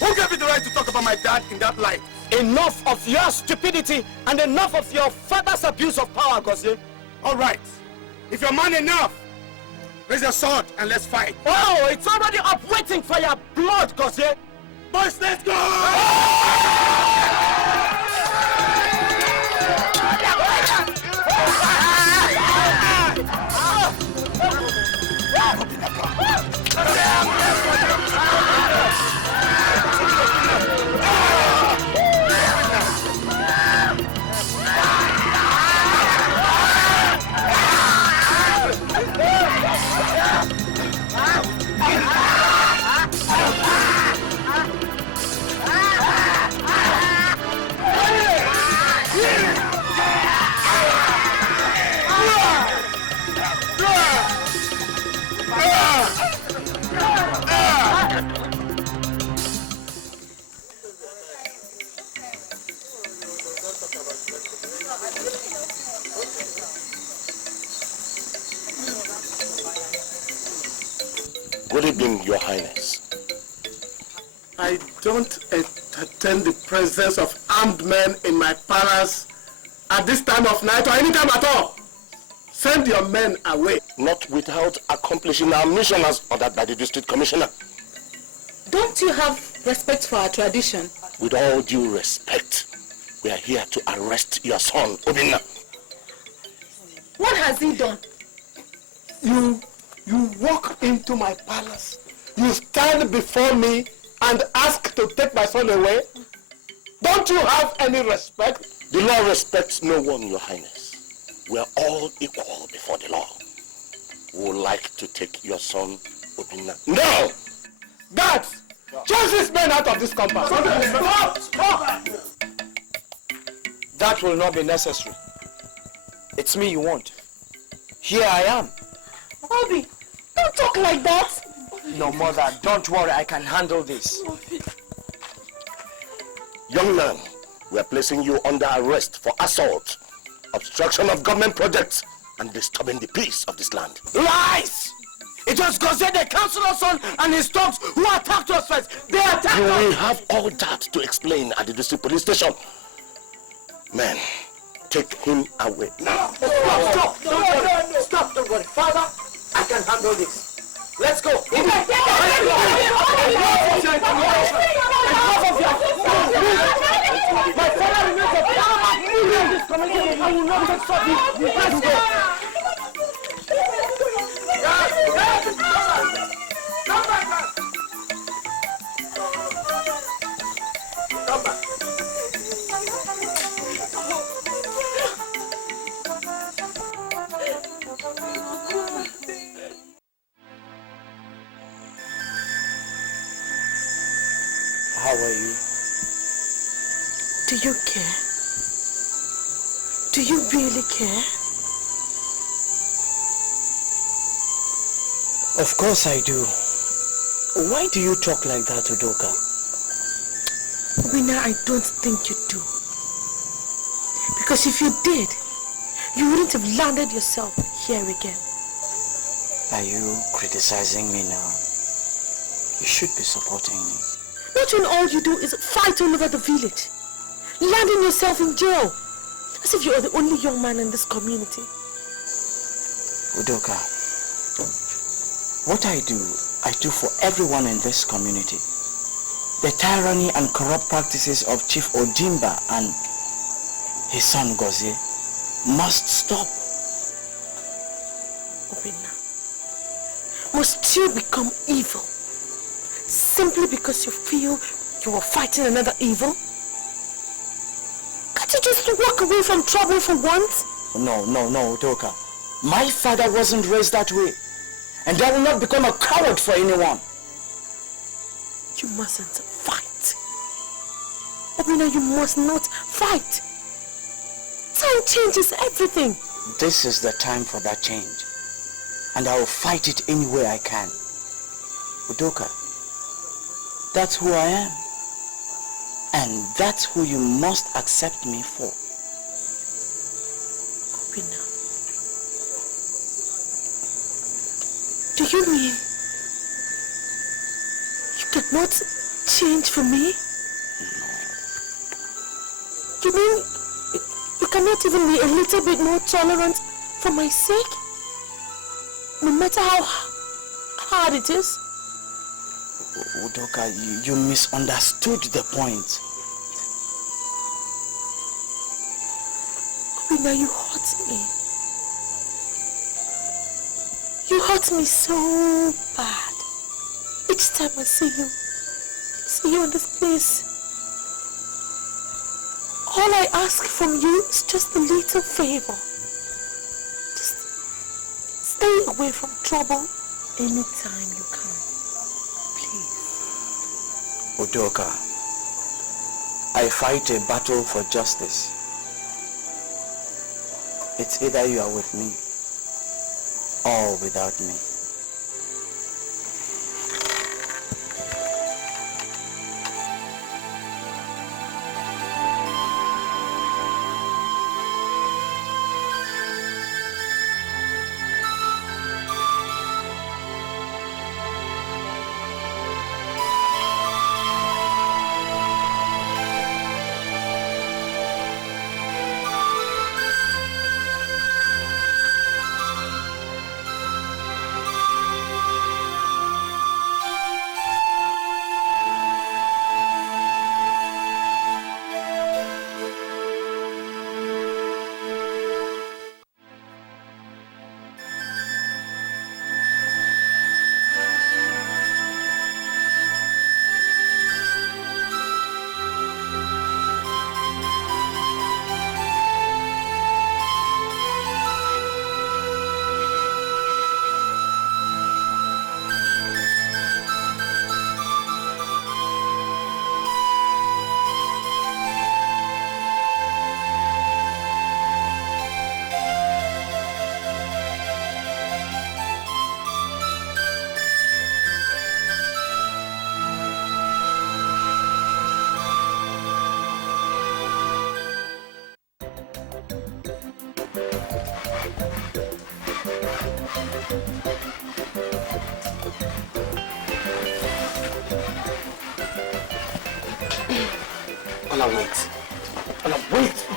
Who gave you the right to talk about my dad in that light? Enough of your stupidity and enough of your father's abuse of power, Gozie. All right. If you're man enough, raise your sword and let's fight. Oh, it's already up waiting for your blood, Gozie. Boys, let's go! Good evening, Your Highness. I don't entertain the presence of armed men in my palace at this time of night or any time at all. Send your men away. Not without accomplishing our mission as ordered by the district commissioner. Don't you have respect for our tradition? With all due respect, we are here to arrest your son, Obinna. What has he done? You walk into my palace, you stand before me and ask to take my son away? Don't you have any respect? The law respects no one, Your Highness. We are all equal before the law. We would like to take your son, Obinna. No! Guards! Chase this man out of this compound! Stop! That will not be necessary. It's me you want. Here I am. Obi, don't talk like that. No, mother, don't worry, I can handle this. Young man, we are placing you under arrest for assault, obstruction of government projects, and disturbing the peace of this land. Lies! It was Gozie, the councillor's son, and his dogs who attacked us first. They attacked us! You will have all that to explain at the district police station. Man, take him away now. Stop! Stop! Don't worry. Father, I can handle this. Let's go. My father remains a power in this community. I will not take something. Let's go. Come back. Come back. How are you? Do you care? Do you really care? Of course I do. Why do you talk like that, Udoka? Obinna, I don't think you do. Because if you did, you wouldn't have landed yourself here again. Are you criticizing me now? You should be supporting me. Not when all you do is fight all over the village, landing yourself in jail, as if you are the only young man in this community. Udoka, what I do for everyone in this community. The tyranny and corrupt practices of Chief Ojimba and his son Gozie must stop. Obinna, must you become evil simply because you feel you are fighting another evil? Can't you just walk away from trouble for once? No, Udoka. My father wasn't raised that way. And I will not become a coward for anyone. You mustn't fight. Obinna, you must not fight. Time changes everything. This is the time for that change. And I will fight it any way I can. Udoka, that's who I am. And that's who you must accept me for. Obinna, do you mean you cannot change for me? No. You mean you cannot even be a little bit more tolerant for my sake? No matter how hard it is? Udoka, you misunderstood the point. Obinna, you hurt me. You hurt me so bad. Each time I see you in this place. All I ask from you is just a little favor. Just stay away from trouble anytime you can. Please. Udoka, I fight a battle for justice. It's either you are with me or without me.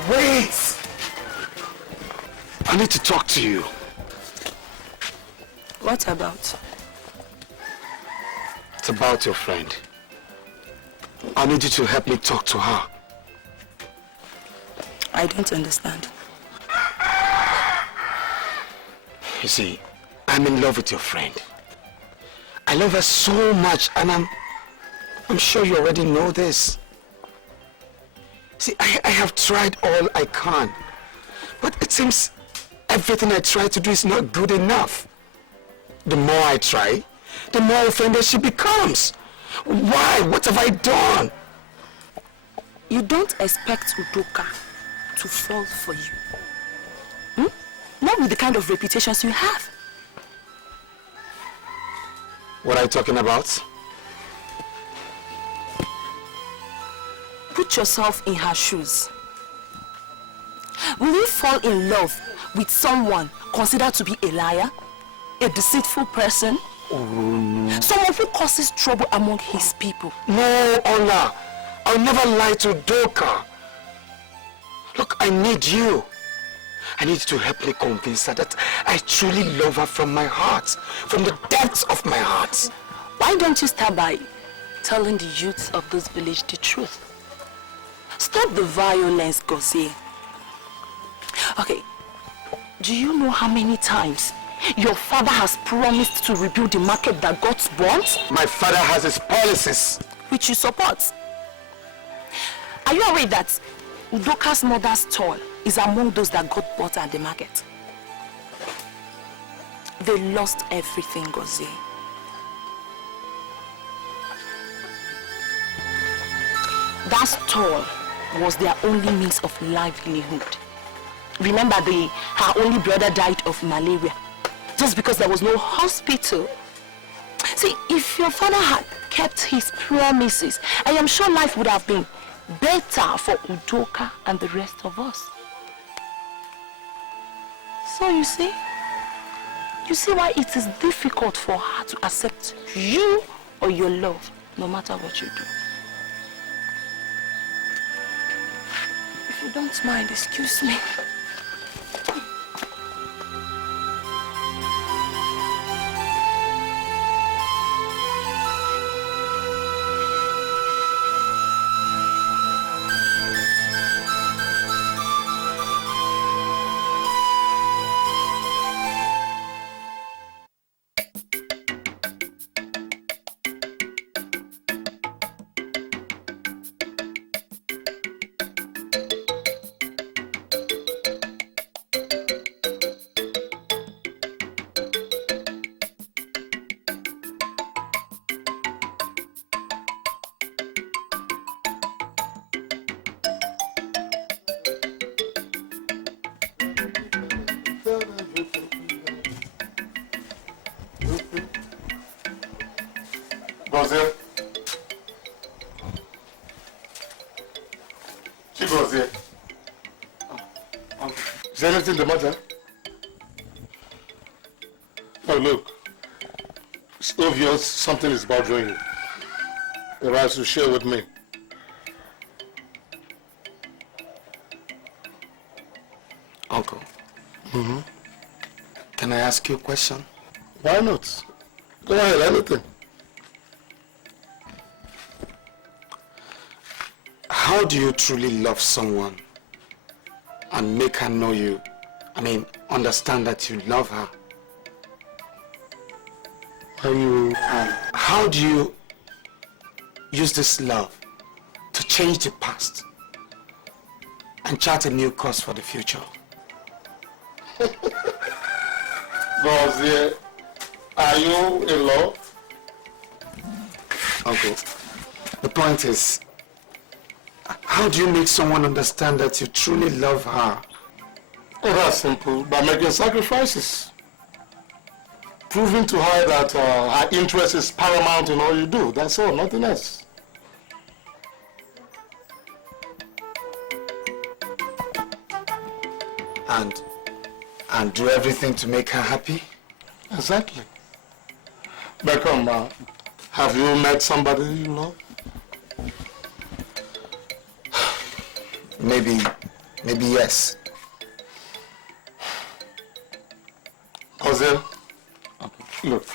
Wait! I need to talk to you. What about? It's about your friend. I need you to help me talk to her. I don't understand. You see, I'm in love with your friend. I love her so much, and I'm sure you already know this. See, I have tried all I can, but it seems everything I try to do is not good enough. The more I try, the more offended she becomes. Why? What have I done? You don't expect Udoka to fall for you. Not with the kind of reputations you have. What are you talking about? Put yourself in her shoes. Will you fall in love with someone considered to be a liar, a deceitful person, someone who causes trouble among his people. No, Ola. I'll never lie to Udoka. Look, I need you. I need you to help me convince her that I truly love her from my heart, from the depths of my heart. Why don't you start by telling the youths of this village the truth? Stop the violence, Gozie. Okay, do you know how many times your father has promised to rebuild the market that got burnt? My father has his policies, which you support. Are you aware that Udoka's mother's stall is among those that got bought at the market? They lost everything, Gozie. That stall was their only means of livelihood. Remember, her only brother died of malaria just because there was no hospital. See, if your father had kept his promises, I am sure life would have been better for Udoka and the rest of us. So you see why it is difficult for her to accept you or your love, no matter what you do. If you don't mind, excuse me. Gozie. Gozie. Is there anything the matter? Oh, look. It's obvious something is bothering you. You have to share with me. Uncle. Can I ask you a question? Why not? Go ahead, anything. How do you truly love someone and make her know you? Understand that you love her? How do you use this love to change the past and chart a new course for the future? Gozie, are you in love? Uncle, the point is, how do you make someone understand that you truly love her? Oh, that's simple. By making sacrifices. Proving to her that her interest is paramount in all you do. That's all, nothing else. And do everything to make her happy? Exactly. Beckham, have you met somebody you love? Maybe yes. Gozie, look.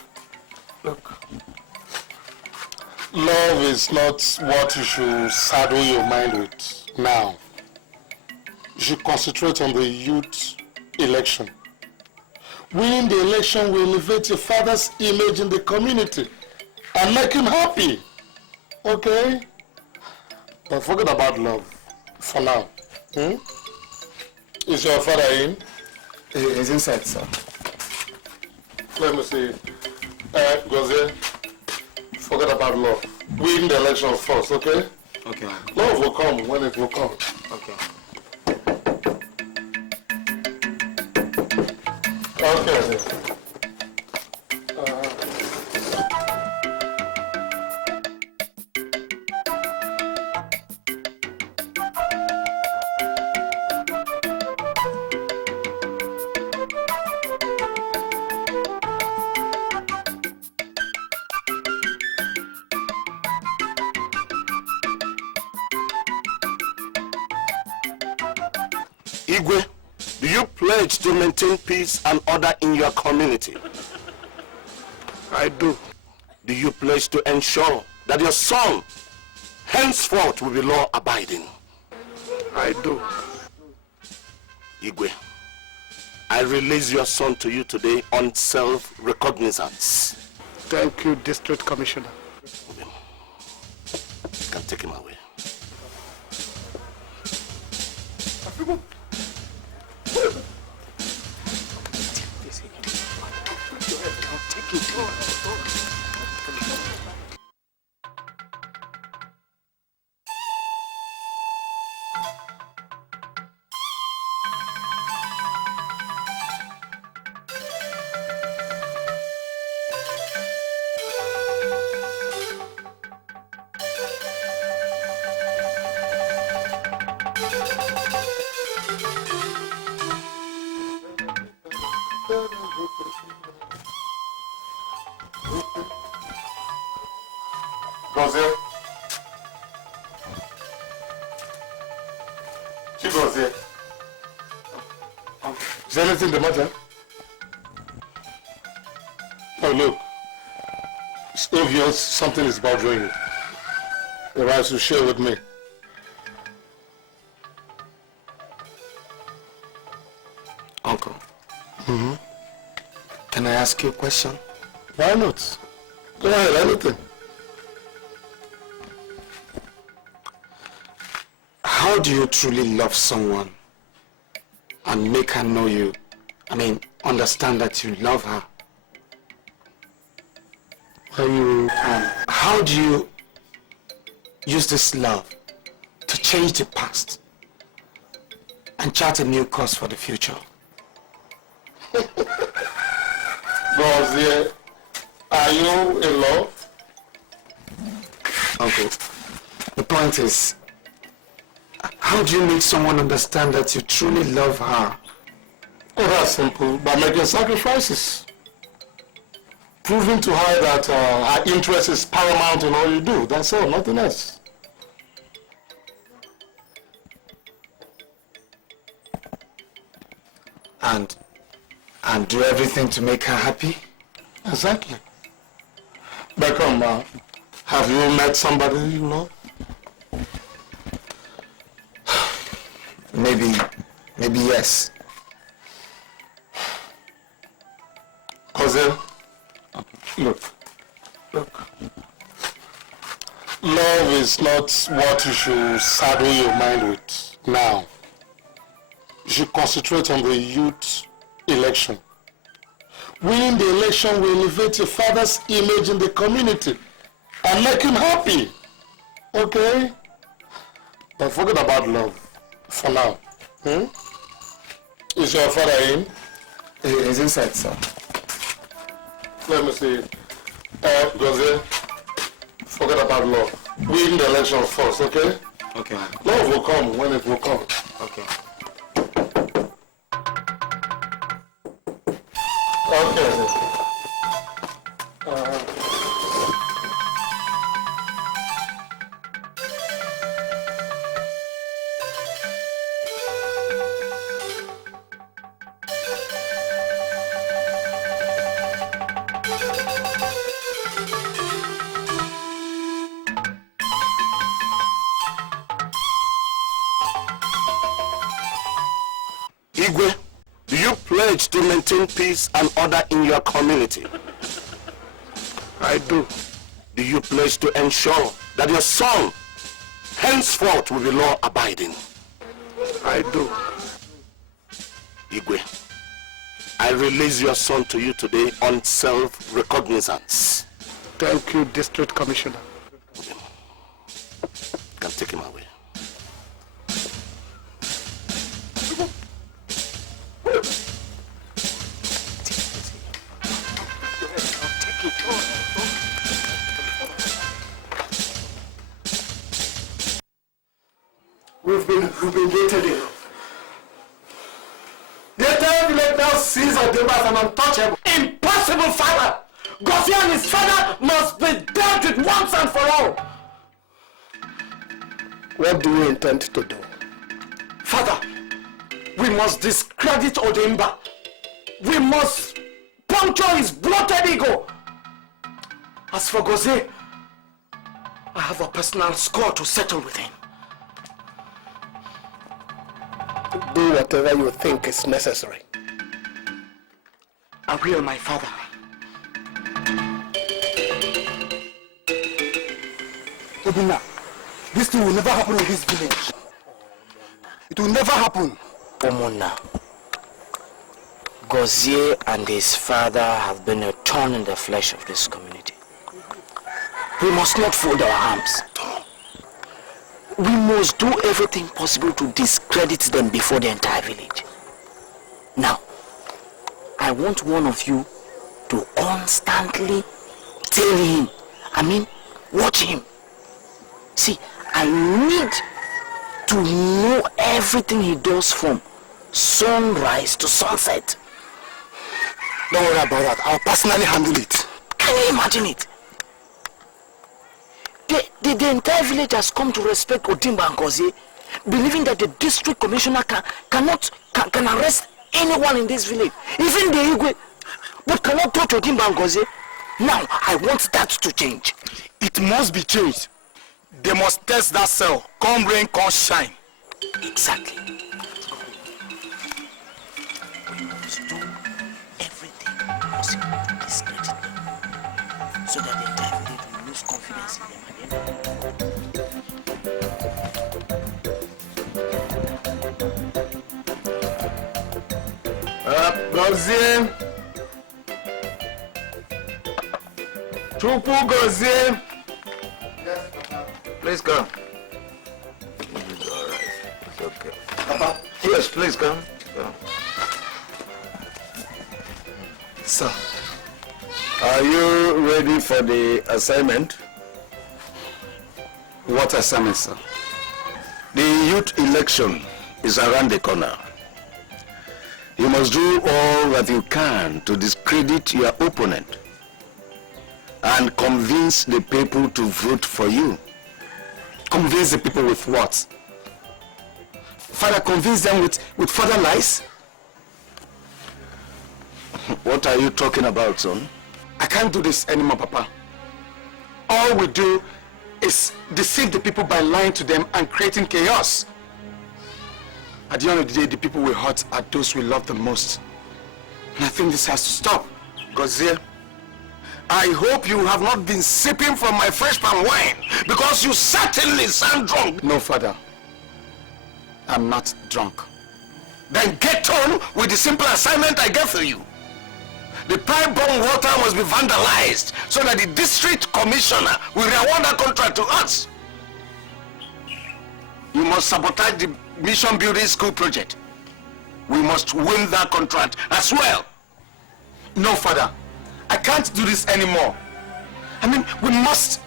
Love is not what you should saddle your mind with now. You should concentrate on the youth election. Winning the election will elevate your father's image in the community and make him happy. Okay? But forget about love for now. Is your father in? He's inside, sir. Let me see. Gozie, forget about love. Win the election first, okay? Okay. Love will come when it will come. Okay. Okay, then. Igwe, do you pledge to maintain peace and order in your community? I do. Do you pledge to ensure that your son henceforth will be law-abiding? I do. Igwe, I release your son to you today on self-recognizance. Thank you, District Commissioner. You can take him away. Gozie. Gozie. Is there anything the matter? Oh, look. It's obvious something is bothering you. You're right to share with me. Uncle. Can I ask you a question? Why not? Go ahead, anything. How do you truly love someone and make her know you? Understand that you love her? How do you use this love to change the past and chart a new course for the future? Gozie, are you in love? Uncle, the point is, how do you make someone understand that you truly love her? Oh, that's simple. By making sacrifices. Proving to her that her interest is paramount in all you do. That's all, nothing else. And do everything to make her happy? Exactly. Beckham, have you met somebody you love? Maybe yes. Gozie, look. Love is not what you should saddle your mind with now. You should concentrate on the youth election. Winning the election will elevate your father's image in the community and make him happy. Okay? But forget about love for now. Is your father in? He's inside, sir. Let me see. Gozie, forget about love. Win the election first, okay? Okay. Love will come when it will come. Okay. Okay. Igwe, do you pledge to maintain peace and order in your community? I do. Do you pledge to ensure that your son henceforth will be law-abiding? I do. Igwe, I release your son to you today on self-recognizance. Thank you, District Commissioner. You can take him away. We've been dated enough. The entire village now sees Obinna as an untouchable. Impossible, father! Gozie and his father must be dealt with once and for all! What do you intend to do? Father, We must discredit Odimba. We must puncture his bloated ego. As for Gozie, I have a personal score to settle with him. Do whatever you think is necessary. I will, my father. Obinna, this thing will never happen in this village. It will never happen. Omona, Gozie and his father have been a thorn in the flesh of this community. We must not fold our arms. We must do everything possible to discredit them before the entire village. Now, I want one of you to constantly tell him, watch him. See, I need to know everything he does from sunrise to sunset. Don't worry about that. I'll personally handle it. Can you imagine it? The entire village has come to respect Odimba and Gozie, believing that the district commissioner can arrest anyone in this village, even the Igwe, but cannot touch Odimba and Gozie. Now, I want that to change. It must be changed. They must test that cell. Come rain, come shine. Exactly. We must do everything possible to discredit them, so that the entire village will lose confidence in them again. Gozie. Chupu Gozie. Yes, Papa. Please come. It's all right. It's okay. Papa. Yes, please come. Come. Sir. Are you ready for the assignment? What assignment, sir? The youth election is around the corner. You must do all that you can to discredit your opponent and convince the people to vote for you. Convince the people with what? Father, convince them with further lies? What are you talking about, son? I can't do this anymore, Papa. All we do is deceive the people by lying to them and creating chaos. At the end of the day, the people we hurt are those we love the most. And I think this has to stop. Gozie, I hope you have not been sipping from my fresh palm wine, because you certainly sound drunk. No, Father. I'm not drunk. Then get on with the simple assignment I gave for you. The pipe-borne water must be vandalized so that the district commissioner will reward that contract to us. You must sabotage the mission building school project. We must win that contract as well. No, Father. I can't do this anymore. We must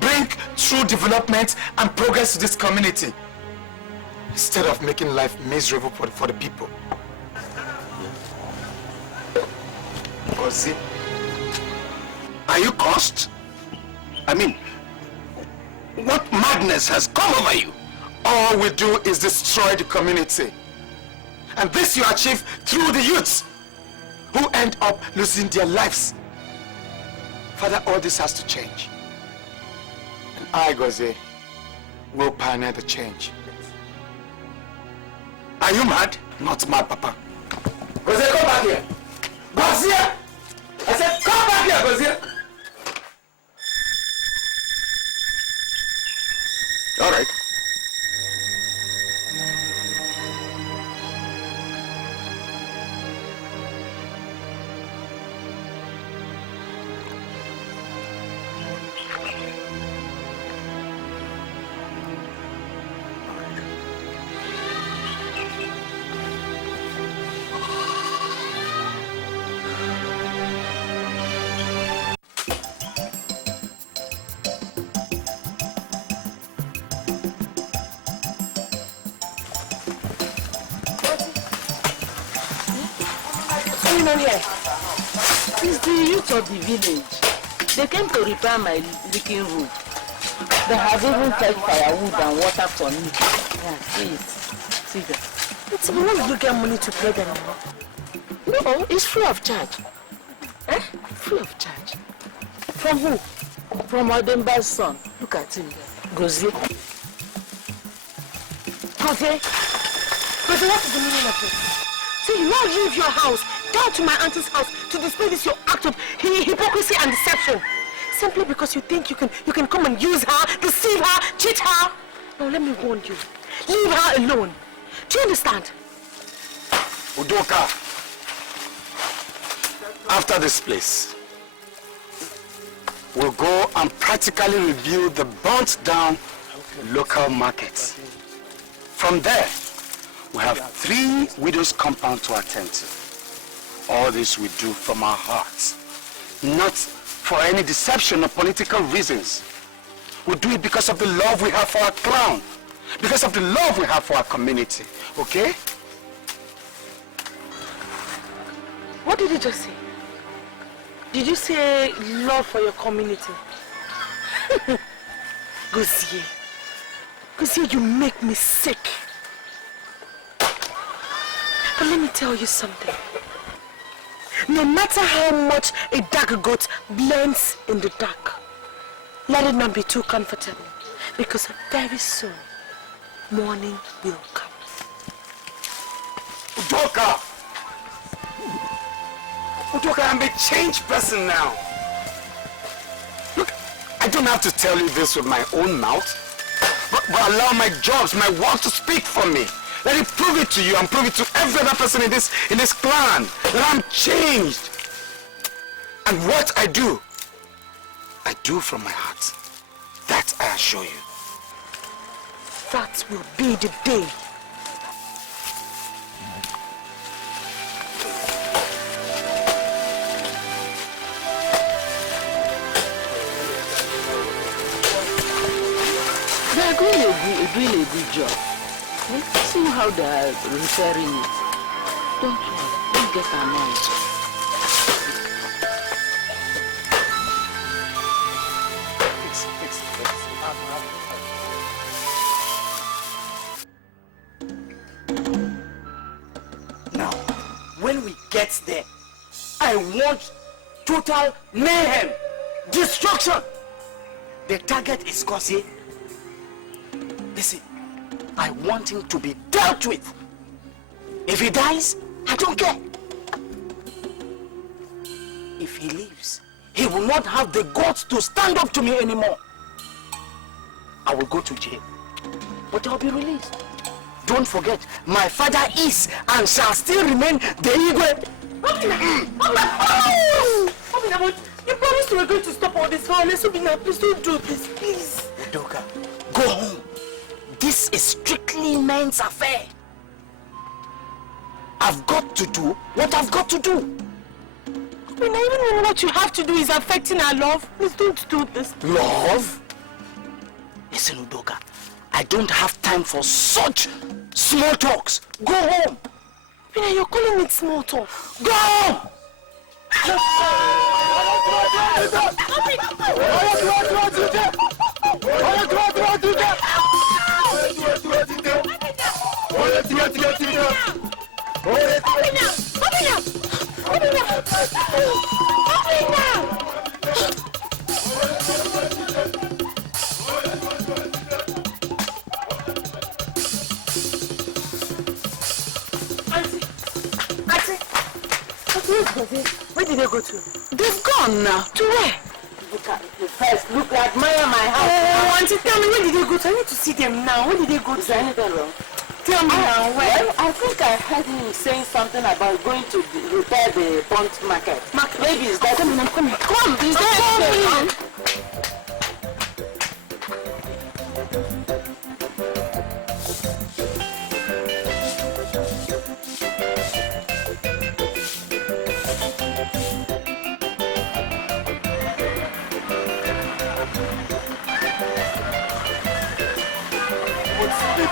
bring true development and progress to this community, instead of making life miserable for the people. Gozie, are you cursed? What madness has come over you? All we do is destroy the community. And this you achieve through the youths, who end up losing their lives. Father, all this has to change. And I, Gozie, will pioneer the change. Are you mad? Not mad, Papa. Gozie, come back here. Gozie! I said, come back here, Gozie! All right. It's the youth of the village. They came to repair my leaking roof. They have even fetched firewood and water for me. Yeah, see it. See that. It's where will you get money to pay them? No, it's free of charge. Eh? Free of charge. From who? From Odemba's son. Look at him there. Gozie. Gozie? Gozie, what is the meaning of this? So you now leave your house, down to my auntie's house, to display this your act of hypocrisy and deception. Simply because you think you can come and use her, deceive her, cheat her. Now let me warn you. Leave her alone. Do you understand? Udoka, after this place, we'll go and practically review the burnt down local markets. From there, we have 3 widows' compound to attend to. All this we do from our hearts, not for any deception or political reasons. We do it because of the love we have for our clan, because of the love we have for our community, okay? What did you just say? Did you say love for your community? Gozie. Gozie, you make me sick. But let me tell you something. No matter how much a dark goat blends in the dark, let it not be too comfortable, because very soon, morning will come. Udoka! Udoka, I'm a changed person now. Look, I don't have to tell you this with my own mouth, but allow my jobs, my work to speak for me. Let it prove it to you and prove it to every other person in this clan that I'm changed. And what I do from my heart. That I assure you. That will be the day. They are doing a good job. See how they are repairing it. Don't get annoyed. Now, when we get there, I want total mayhem, destruction. The target is Gozie. Listen, I want him to be dealt with. If he dies, I don't care. If he lives, he will not have the guts to stand up to me anymore. I will go to jail, but I'll be released. Don't forget, my father is and shall still remain the Igwe. Obinna, you promised you were going to stop all this violence. Obinna, please don't do this, please. Udoka, go home. This is strictly men's affair. I've got to do what I've got to do. Obinna, even when what you have to do is affecting our love, please don't do this. Love? Listen, Udoka, I don't have time for such small talks. Go home. Obinna, you're calling it small talk. Go home! Where did they go to? They've gone now. To where? Look, admire my house. Oh, Auntie, tell me, where did they go to? I need to see them now. Where did they go to? Is there anything wrong? Tell me now, where? Well, I think I heard him saying something about going to repair the burnt market. Maybe it's that. I'm coming. Come, is there anything wrong?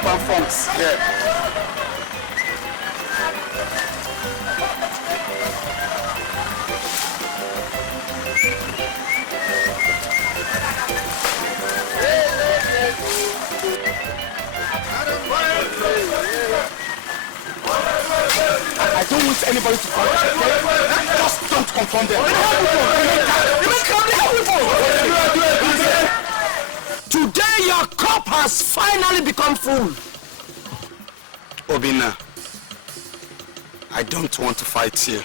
Performs here. anybody to fight. Just don't confront them. Today your cup has finally become full. Obinna, I don't want to fight here.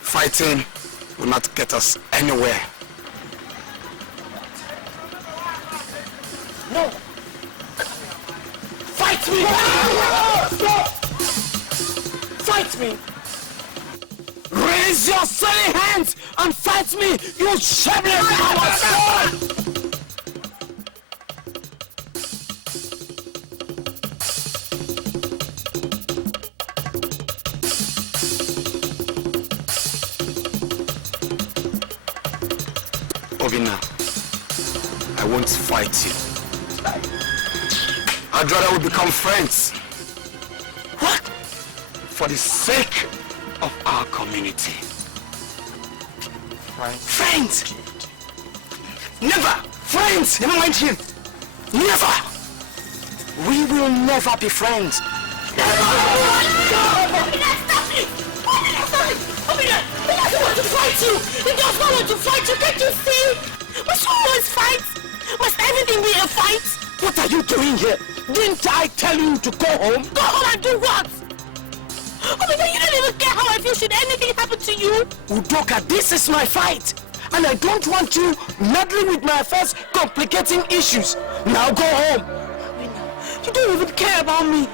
Fighting will not get us anywhere. No. Fight me! Fight me! Raise your silly hands and fight me, you shameless coward! Obinna, I won't fight you. I'd rather we become friends. What? For the sake of our community. Friends? Never! Friends! Never mind him! Never! We will never be friends. He doesn't want to fight you! He does not want to fight you! Can't you see? Must always fight? Must everything be a fight? What are you doing here? Didn't I tell you to go home? Go home and do what? Obinna, you don't even care how I feel should anything happen to you. Udoka, this is my fight. And I don't want you meddling with my affairs, complicating issues. Now go home. Obinna, you don't even care about me.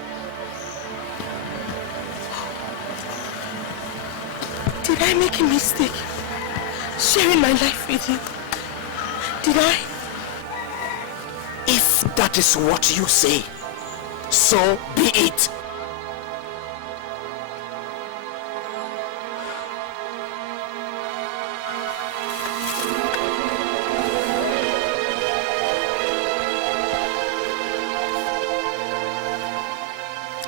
Did I make a mistake sharing my life with you? Did I? If that is what you say, so be it.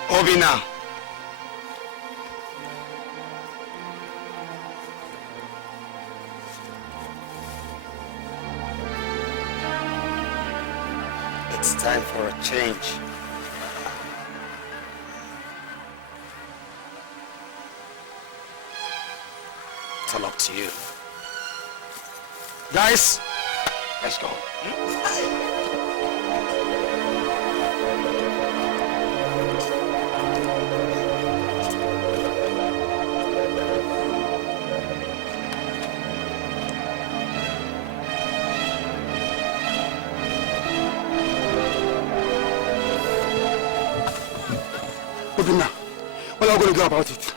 Obinna, it's time for a change. It's all up to you. Guys, let's go. Obinna, what are we going to do about it?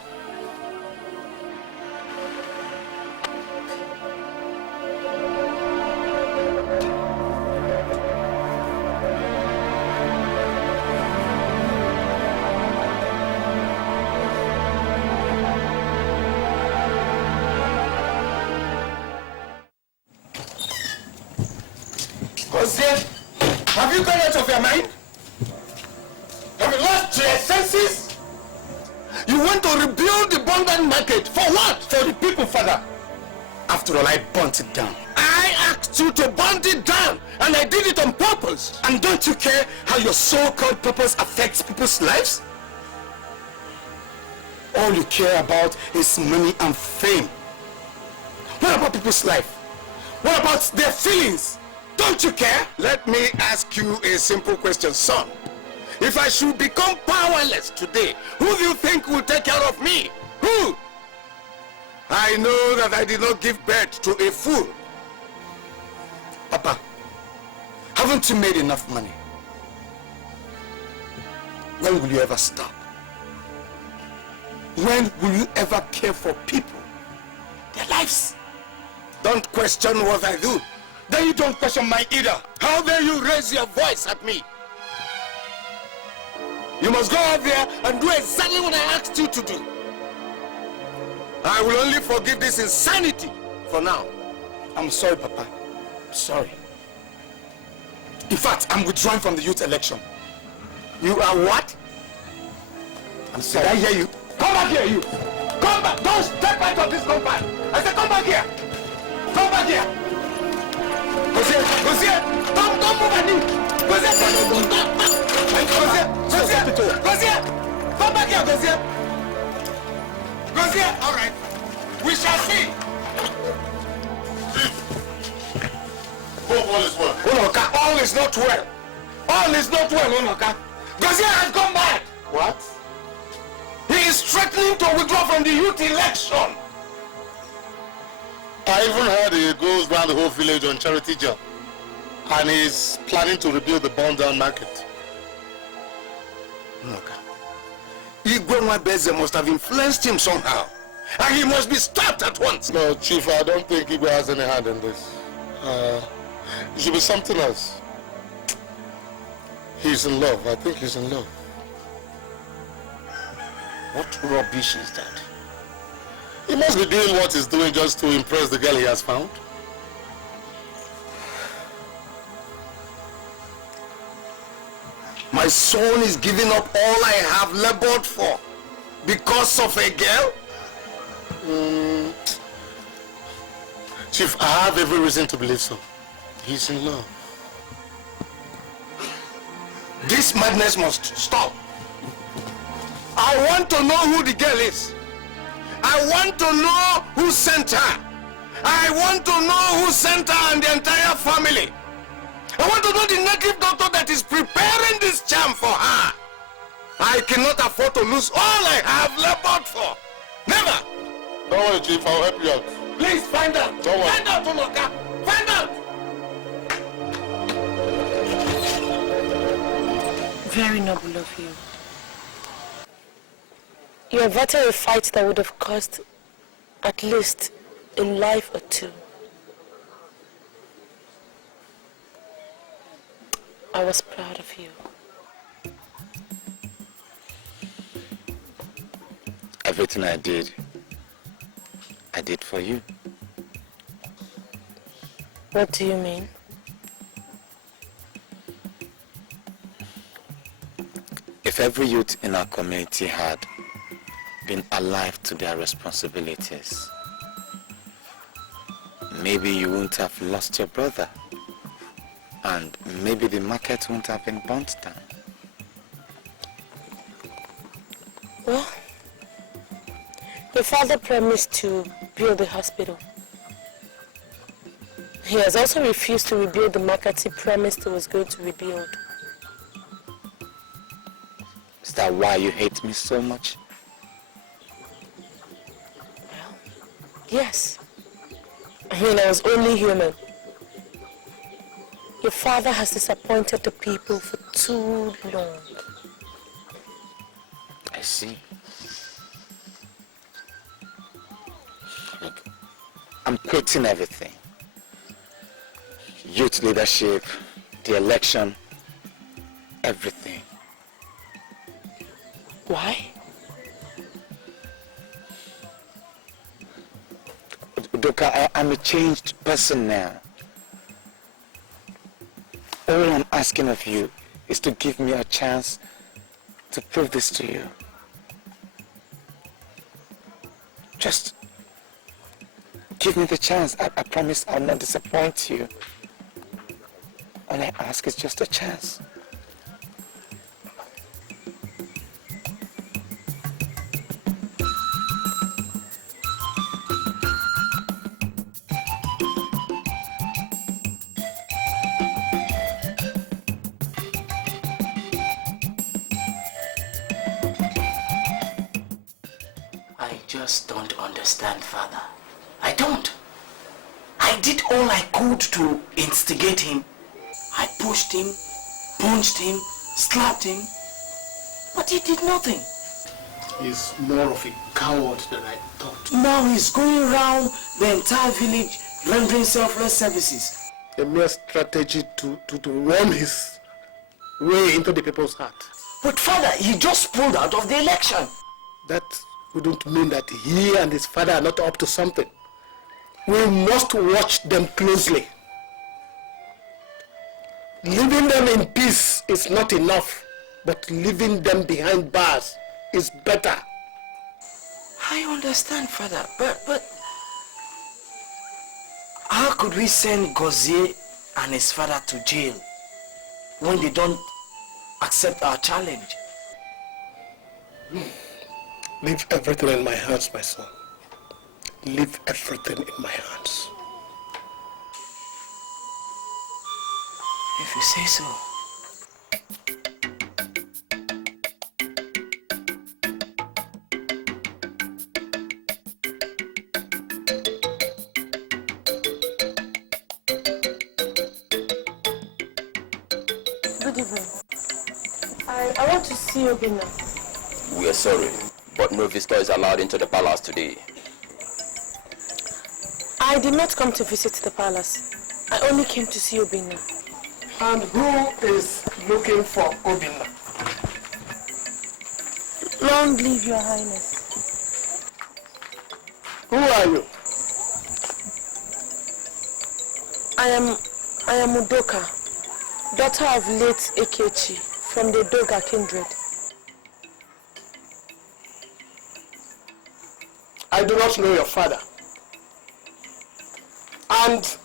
Gozie, have you gone out of your mind? Have you lost your senses? You want to rebuild the abandoned market. For what? For the people, Father. After all, I burnt it down. I asked you to burn it down, and I did it on purpose. And don't you care how your so-called purpose affects people's lives? All you care about is money and fame. What about people's life? What about their feelings? Don't you care? Let me ask you a simple question, son. If I should become powerless today, who do you think will take care of me? Who? I know that I did not give birth to a fool. Papa, haven't you made enough money? When will you ever stop? When will you ever care for people, their lives? Don't question what I do. Then you don't question mine either. How dare you raise your voice at me? You must go out there and do exactly what I asked you to do. I will only forgive this insanity for now. I'm sorry, Papa. Sorry. In fact, I'm withdrawing from the youth election. You are what? I'm sorry. Did I hear you? Come back here, you! Come back! Don't step out of this compound! I said come back here! Come back here! Gozie! Don't move an inch! Gozie! Gozie! Come back here, Gozie! Gozie, all right. We shall see. All is well. Udoka, all is not well. All is not well, Udoka. Gozie has gone mad. What? He is threatening to withdraw from the youth election. I even heard he goes around the whole village on charity job. And he's planning to rebuild the burned-down market. Udoka, Igwe must have influenced him somehow. And he must be stopped at once. No, Chief, I don't think Igwe has any hand in this. It should be something else. He's in love. I think he's in love. What rubbish is that? He must be doing what he's doing just to impress the girl he has found. My son is giving up all I have labored for because of a girl? Chief, I have every reason to believe so. He's in love. This madness must stop. I want to know who the girl is. I want to know who sent her. I want to know who sent her and the entire family. I want to know the native doctor that is preparing this charm for her. I cannot afford to lose all I have labored for. Never. Don't worry, Chief. I'll help you out. Please find out. Don't worry. Find out, Udoka. Find out. Very noble of you. You averted a fight that would have cost at least a life or two. I was proud of you. Everything I did for you. What do you mean? If every youth in our community had been alive to their responsibilities, maybe you wouldn't have lost your brother, and maybe the market wouldn't have been burnt down. Well, your father promised to build the hospital. He has also refused to rebuild the market he promised he was going to rebuild. Is that why you hate me so much? Well, yes. I mean, I was only human. Your father has disappointed the people for too long. I see. Look, I'm quitting everything. Youth leadership, the election, everything. Why? Udoka, I'm a changed person now. All I'm asking of you is to give me a chance to prove this to you. Just give me the chance. I promise I'll not disappoint you. All I ask is just a chance. I just don't understand, Father. I don't. I did all I could to instigate him. I pushed him, punched him, slapped him, but he did nothing. He's more of a coward than I thought. Now he's going around the entire village rendering selfless services. A mere strategy to worm his way into the people's heart. But Father, he just pulled out of the election. That wouldn't mean that he and his father are not up to something. We must watch them closely. Leaving them in peace is not enough, but leaving them behind bars is better. I understand, Father, but how could we send Gozie and his father to jail when they don't accept our challenge? Leave everything in my hands, my son. Leave everything in my hands. If you say so. Good evening. I want to see Obinna. We are sorry, but no visitor is allowed into the palace today. I did not come to visit the palace. I only came to see Obinna. And who is looking for Obinna? Long live your highness. Who are you? I am Udoka, daughter of late Ekechi from the Doga kindred. I do not know your father. And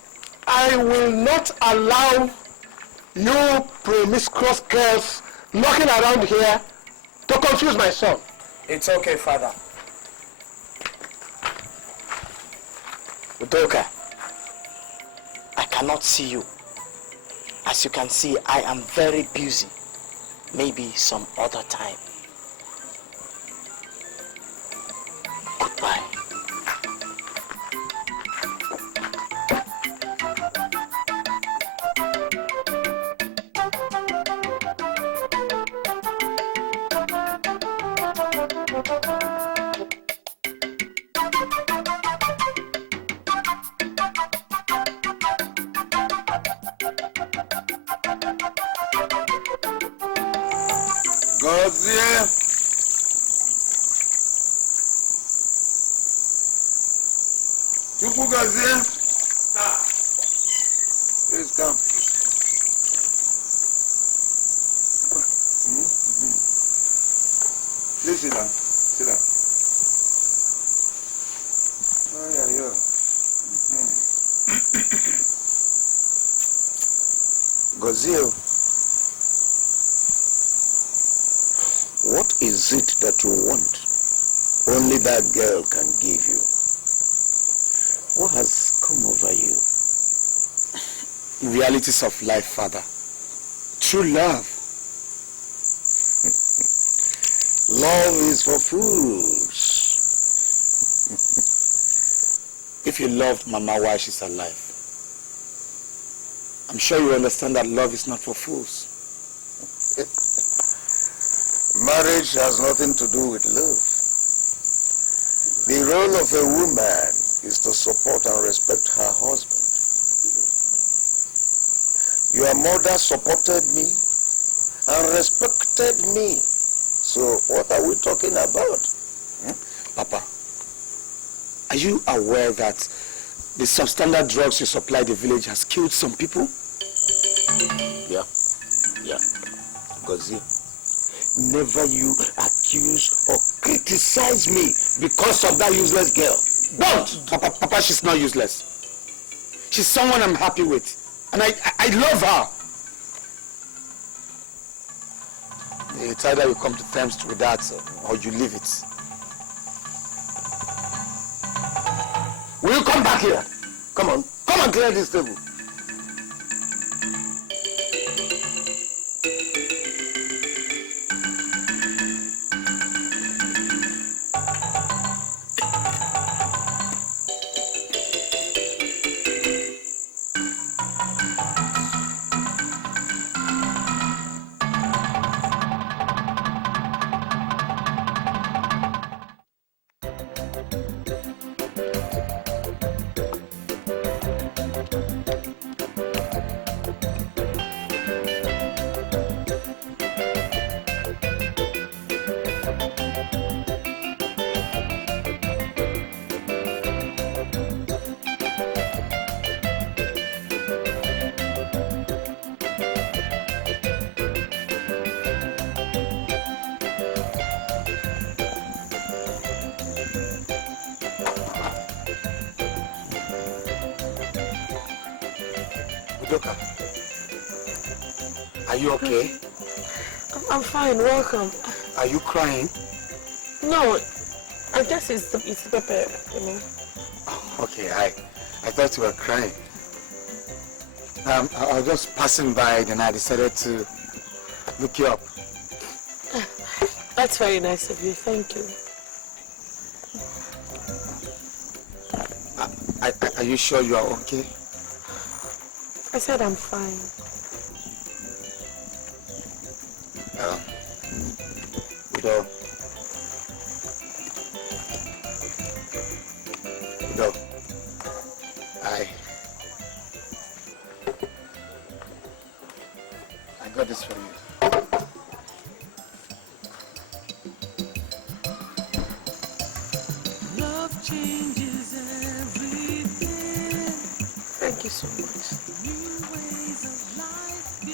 I will not allow you promiscuous girls knocking around here to confuse my son. It's okay, father. Udoka, I cannot see you. As you can see, I am very busy. Maybe some other time. Goodbye. Gozie. Gozie. Please come. Please sit down. Sit down. Oh, yeah, yeah. Gozie, what is it that you want? Only that girl can give you. What has come over you? Realities of life, Father. True love. Love is for fools. If you loved Mama while she's alive, I'm sure you understand that love is not for fools. Marriage has nothing to do with love. The role of a woman is to support and respect her husband. Your mother supported me and respected me. So what are we talking about? Papa, are you aware that the substandard drugs you supply the village has killed some people? Yeah. Gozie, never you accuse or criticize me because of that useless girl. Don't! Papa, she's not useless. She's someone I'm happy with. And I love her. It's either you come to terms with that or you leave it. Will you come back here? Come on clear this table. Udoka, are you okay? I'm fine, welcome. Are you crying? No, I guess it's pepper, you know. Oh, okay, I thought you were crying. I was just passing by, then I decided to look you up. That's very nice of you, thank you. Are you sure you are okay? I said I'm fine. Udo, I got this for you. Love changes everything. Thank you so much.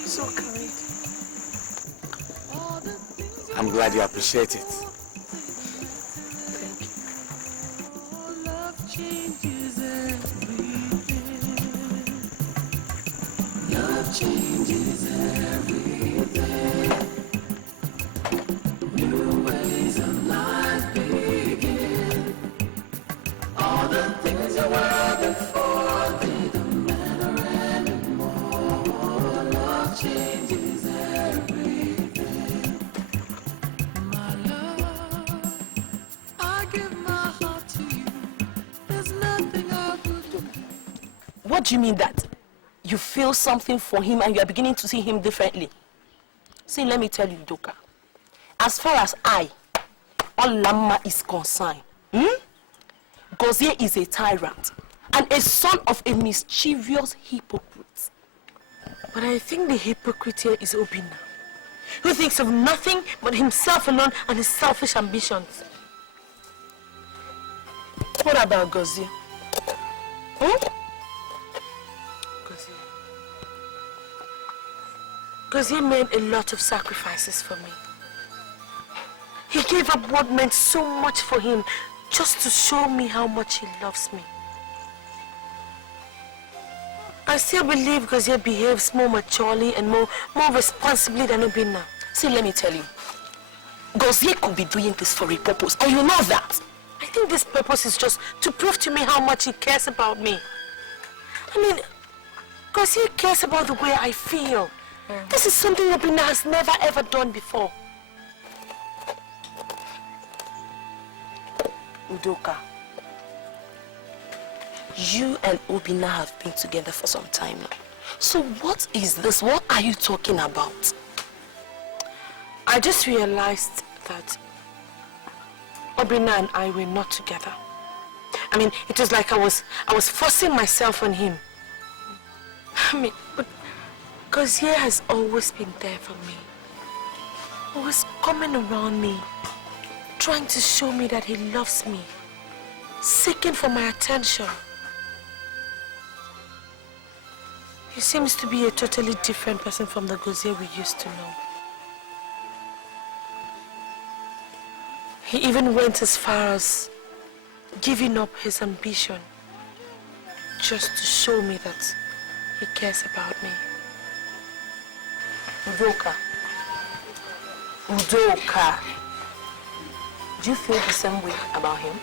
So kind. I'm glad you appreciate it. Thank you. Love changes everything. Love changes everything. New ways of life begin. All the things you were before, they don't matter anymore. Love changes everything. My love, I give my heart to you. There's nothing I would do. What do you mean that? You feel something for him and you are beginning to see him differently? See, let me tell you, Udoka. As far as Olamma is concerned, Gozie is a tyrant and a son of a mischievous hypocrite. But I think the hypocrite here is Obinna, who thinks of nothing but himself alone and his selfish ambitions. What about Gozie? Gozie made a lot of sacrifices for me. He gave up what meant so much for him just to show me how much he loves me. I still believe Gozie behaves more maturely and more responsibly than Obinna. See, let me tell you. Gozie could be doing this for a purpose, and you know that. I think this purpose is just to prove to me how much he cares about me. I mean, Gozie cares about the way I feel. This is something Obinna has never ever done before. Udoka, you and Obinna have been together for some time now. So what is this? What are you talking about? I just realized that Obinna and I were not together. I mean, it was like I was forcing myself on him. I mean, but Gozie has always been there for me. Always coming around me, trying to show me that he loves me, seeking for my attention. He seems to be a totally different person from the Gozie we used to know. He even went as far as giving up his ambition just to show me that he cares about me. Udoka. Udoka. Do you feel the same way about him?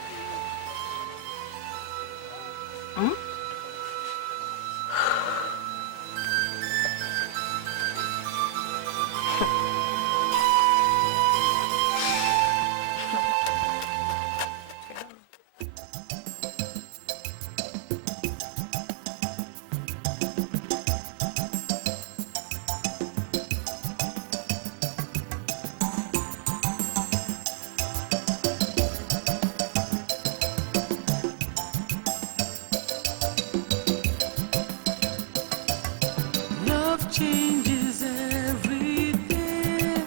Love changes everything.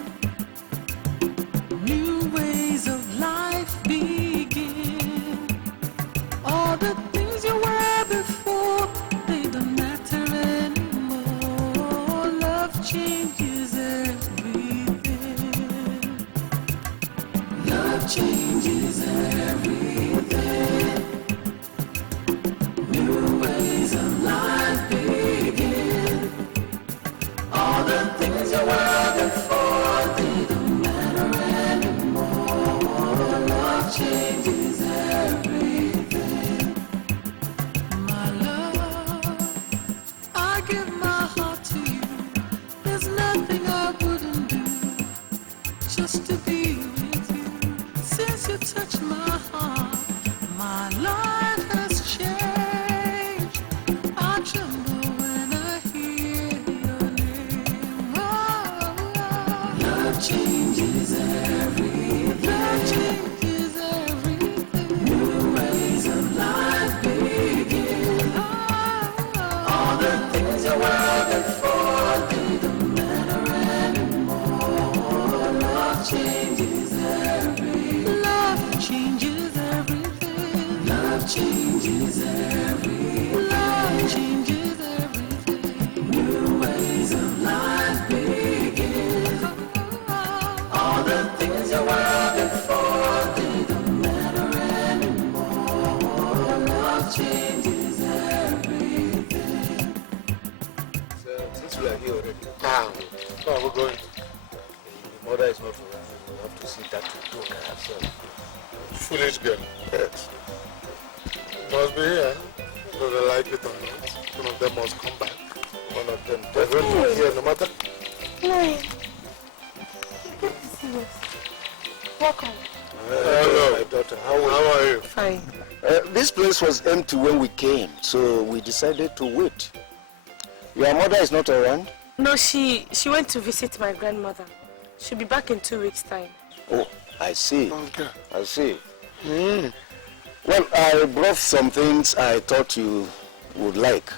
New ways of life begin. All the things you were before, they don't matter anymore. Love changes everything. Love changes everything. New ways of life begin. All the things you were before, they don't matter anymore. Love changes changes everything. Love changes everything. New ways of life begin. All the things you were before, they don't matter anymore. Love changes everything. Love changes everything. Love changes everything. Love changes everything. New ways of life begin. All the things you were before, they don't matter anymore. Love changes everything. Since we are here already, Where are we going? the mother is not around. We have to see that Udoka herself. Foolish girl. Yes. Must be here. Whether they like it or not. One of them must come back. One of them definitely here, no matter. No. Welcome. Hello, my daughter. How are you? Fine. This place was empty when we came, so we decided to wait. Your mother is not around? No, she went to visit my grandmother. She'll be back in 2 weeks' time. Oh, I see. Okay. I see. Well, I brought some things I thought you would like.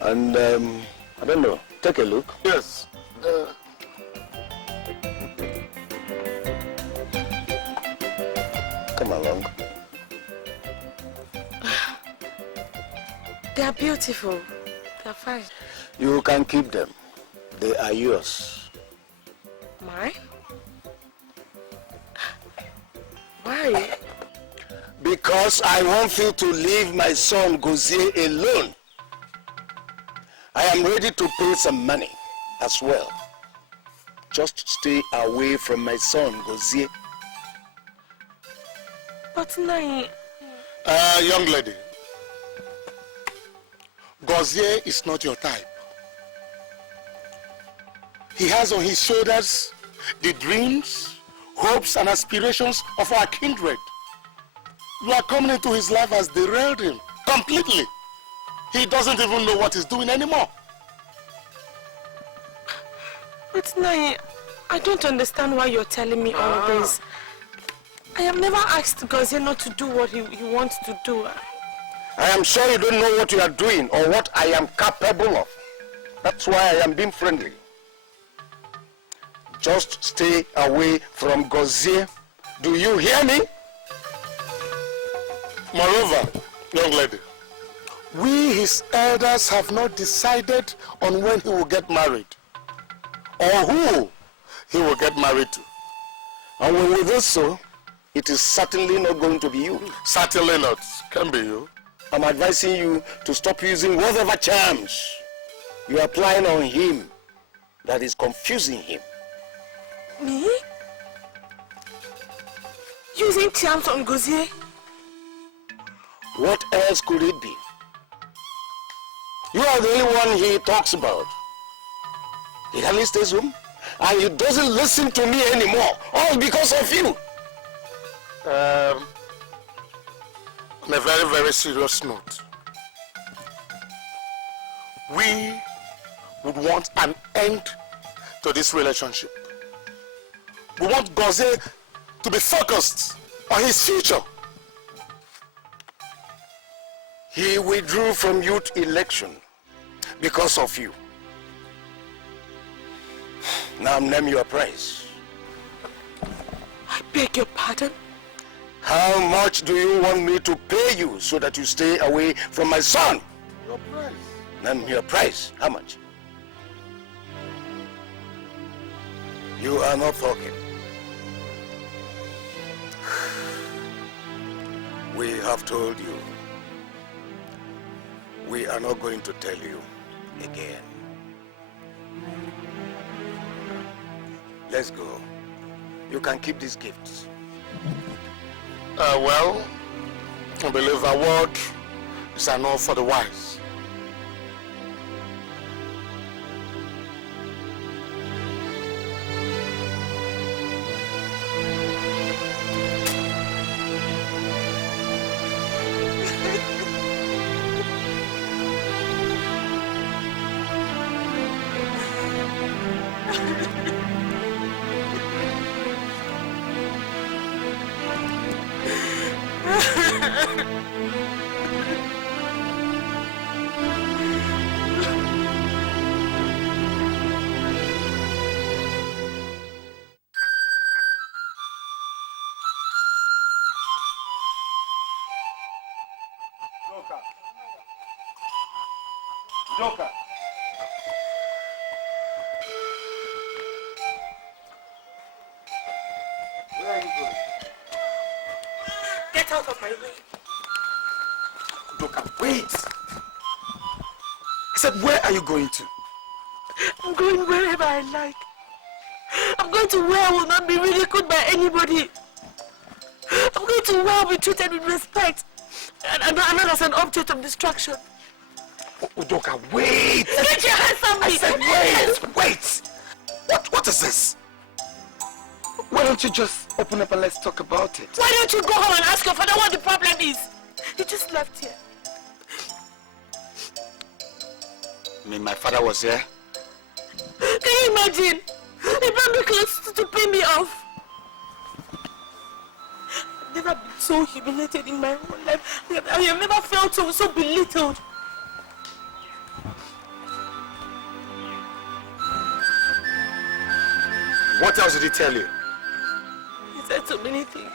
And, I don't know, take a look. Yes. Come along. They are beautiful. They are fine. You can keep them. They are yours. Mine? Why? Because I want you to leave my son Gozie alone. I am ready to pay some money as well. Just stay away from my son Gozie. But Nai... Young lady. Gozie is not your type. He has on his shoulders the dreams, hopes, and aspirations of our kindred. You are coming into his life has derailed him completely. He doesn't even know what he's doing anymore. But Nai, I don't understand why you're telling me all this. I have never asked Gozie not to do what he wants to do. I am sure you don't know what you are doing or what I am capable of. That's why I am being friendly. Just stay away from Gozie. Do you hear me? Moreover, young lady, we, his elders, have not decided on when he will get married or who he will get married to. And when we do so, it is certainly not going to be you. Certainly not. Can be you. I'm advising you to stop using whatever charms you are applying on him that is confusing him. Me? Using charms on Gozie? What else could it be? You are the only one he talks about. He hardly stays home, and he doesn't listen to me anymore, all because of you. On a very, very serious note, we would want an end to this relationship. We want Gozie to be focused on his future. He withdrew from youth election because of you. Now name your price. I beg your pardon? How much do you want me to pay you so that you stay away from my son? Your price. Name your price. How much? You are not talking. We have told you. We are not going to tell you again. Let's go. You can keep these gifts. Well, I believe a word is enough for the wise. Udoka. Where are you going? Get out of my way. Udoka, wait! I said, where are you going to? I'm going wherever I like. I'm going to where I will not be ridiculed by anybody. I'm going to where I will be treated with respect and not as an object of distraction. Udoka, wait! Get your hands on me! I said, wait! What is this? Why don't you just open up and let's talk about it? Why don't you go home and ask your father what the problem is? He just left here. I mean, my father was here? Can you imagine? He brought me close to pay me off. I've never been so humiliated in my whole life. I have never felt so belittled. What else did he tell you? He said so many things.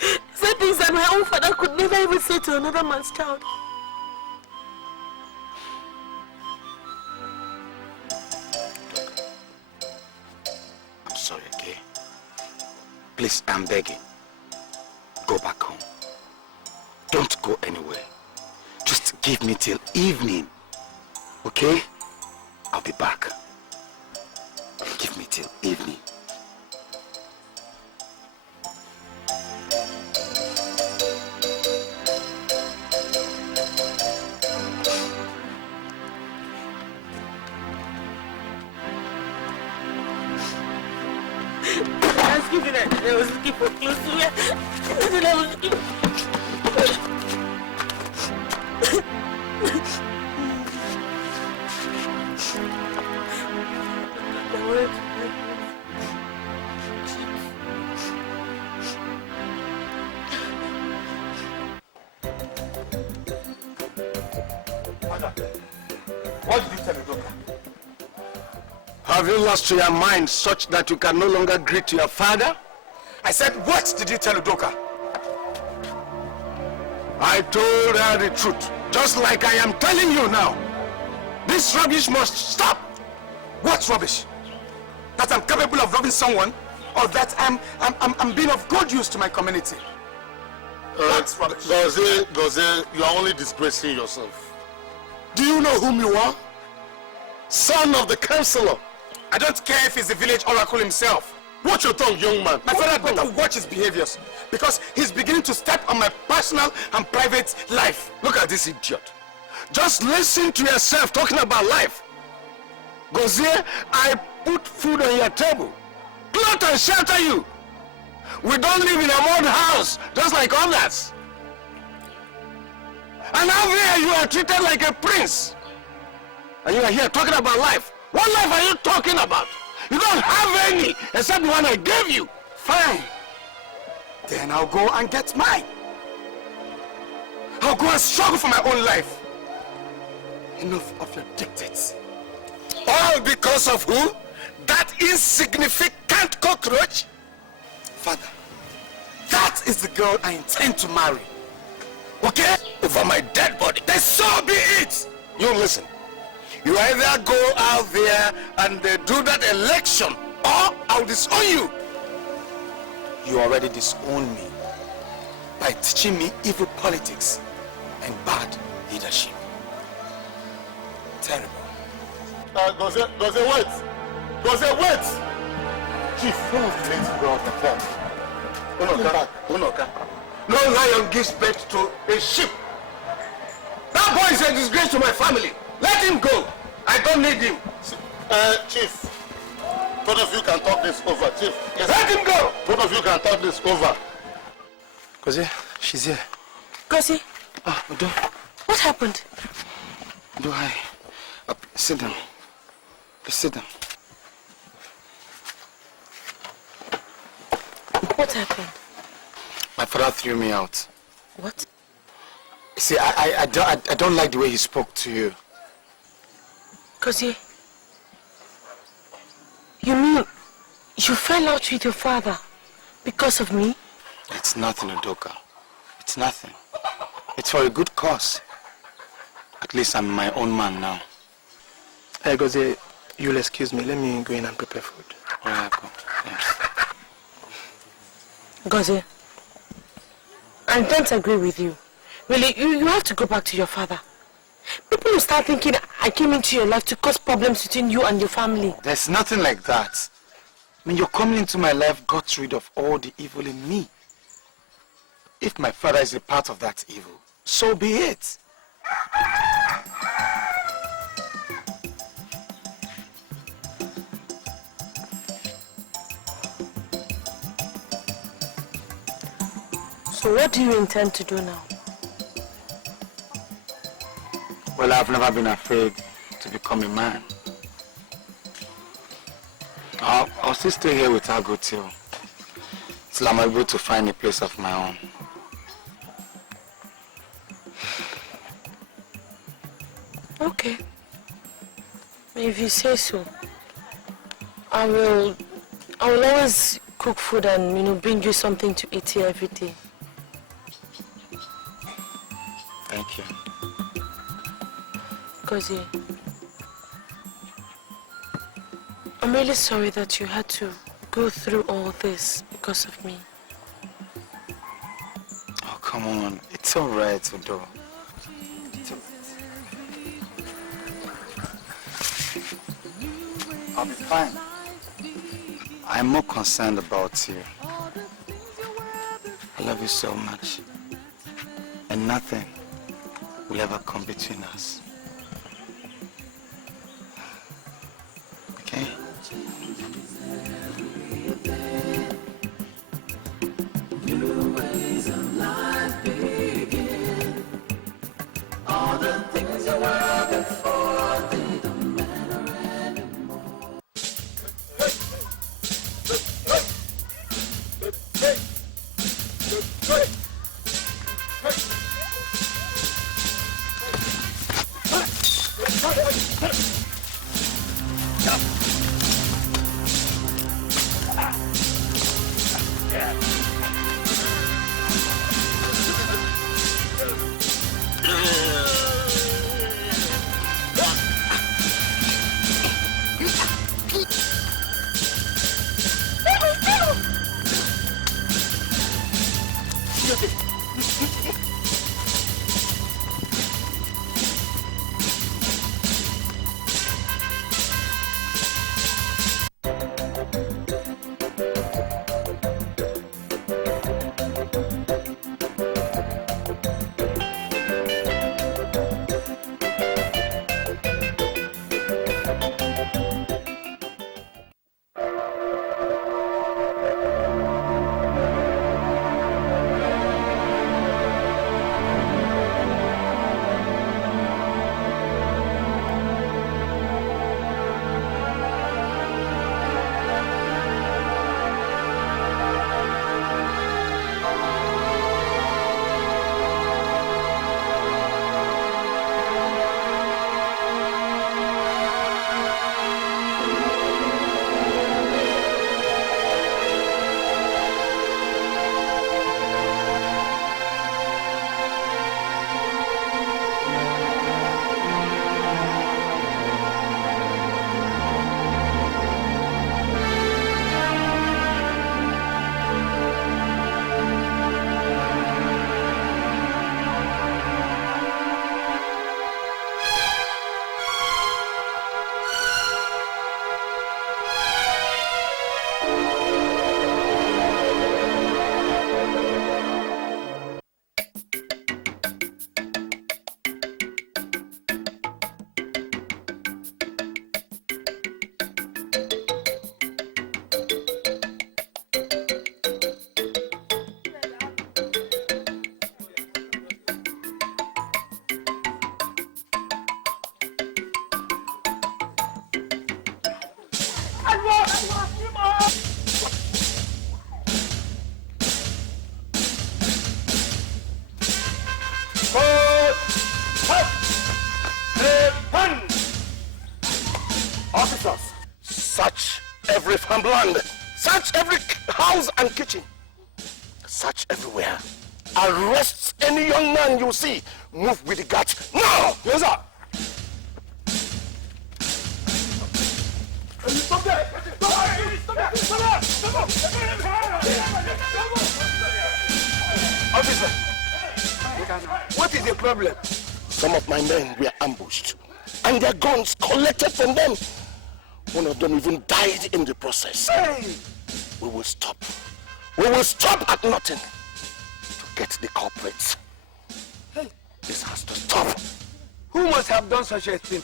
He said things that my own father could never even say to another man's child. I'm sorry, okay? Please, I'm begging. Go back home. Don't go anywhere. Just give me till evening. Okay? I'll be back. Give me till evening. I was looking at I was looking for clothes to wear. And I was looking. What did you tell Udoka? Have you lost your mind such that you can no longer greet your father? I said, what did you tell Udoka? I told her the truth, just like I am telling you now. This rubbish must stop. What rubbish? That I'm capable of robbing someone, or that I'm being of good use to my community? That's rubbish. Gozie, you are only disgracing yourself. Do you know whom you are? Son of the councillor. I don't care if he's the village oracle himself. Watch your tongue, young man. My father better watch his behaviors, because he's beginning to step on my personal and private life. Look at this idiot. Just listen to yourself talking about life. Gozie, I put food on your table, clothe and shelter you. We don't live in a mud house, just like others. And out there you are treated like a prince. And you are here talking about life. What life are you talking about? You don't have any, except the one I gave you. Fine. Then I'll go and get mine. I'll go and struggle for my own life. Enough of your dictates. All because of who? That insignificant cockroach? Father, that is the girl I intend to marry. Okay? Over my dead body. Then so be it. You listen. You either go out there and do that election, or I'll disown you. You already disowned me by teaching me evil politics and bad leadership. Terrible. Gozie, wait. Gozie, wait. Chief, who was the lady girl on the phone? Udoka. No lion gives birth to a sheep. That boy is a disgrace to my family. Let him go. I don't need him. Chief, both of you can talk this over. Chief, yes. Let him go. Both of you can talk this over. Gozie, she's here. Gozie? Udo. What happened? Udo, hi. Sit down. Please sit down. What happened? My father threw me out. What? See, I don't like the way he spoke to you. Gozie, you mean you fell out with your father because of me? It's nothing, Udoka. It's nothing. It's for a good cause. At least I'm my own man now. Hey, Gozie, you'll excuse me. Let me go in and prepare food. All right, go. Thanks. Gozie, I don't agree with you. Really, you have to go back to your father. People will start thinking I came into your life to cause problems between you and your family. There's nothing like that. I mean, your coming into my life got rid of all the evil in me. If my father is a part of that evil, so be it. So what do you intend to do now? Well, I've never been afraid to become a man. I'll still stay here with Ago till I'm able to find a place of my own. Okay. If you say so, I will always cook food and, bring you something to eat here every day. Thank you. Gozie, I'm really sorry that you had to go through all this because of me. Oh, come on. It's all right, Udo. It's all right. I'll be fine. I'm more concerned about you. I love you so much. And nothing will ever come between us. Okay? New ways of life begin. All the things you were before, they don't matter anymore. Officers, search every farmland, search every house and kitchen, search everywhere. Arrest any young man you see move with the guts now! Yes, sir. Stop there! Officer, what is the problem? Some of my men were ambushed and their guns collected from them. One of them even died in the process. Hey! We will stop. We will stop at nothing to get the culprits. Hey! This has to stop. Who must have done such a thing?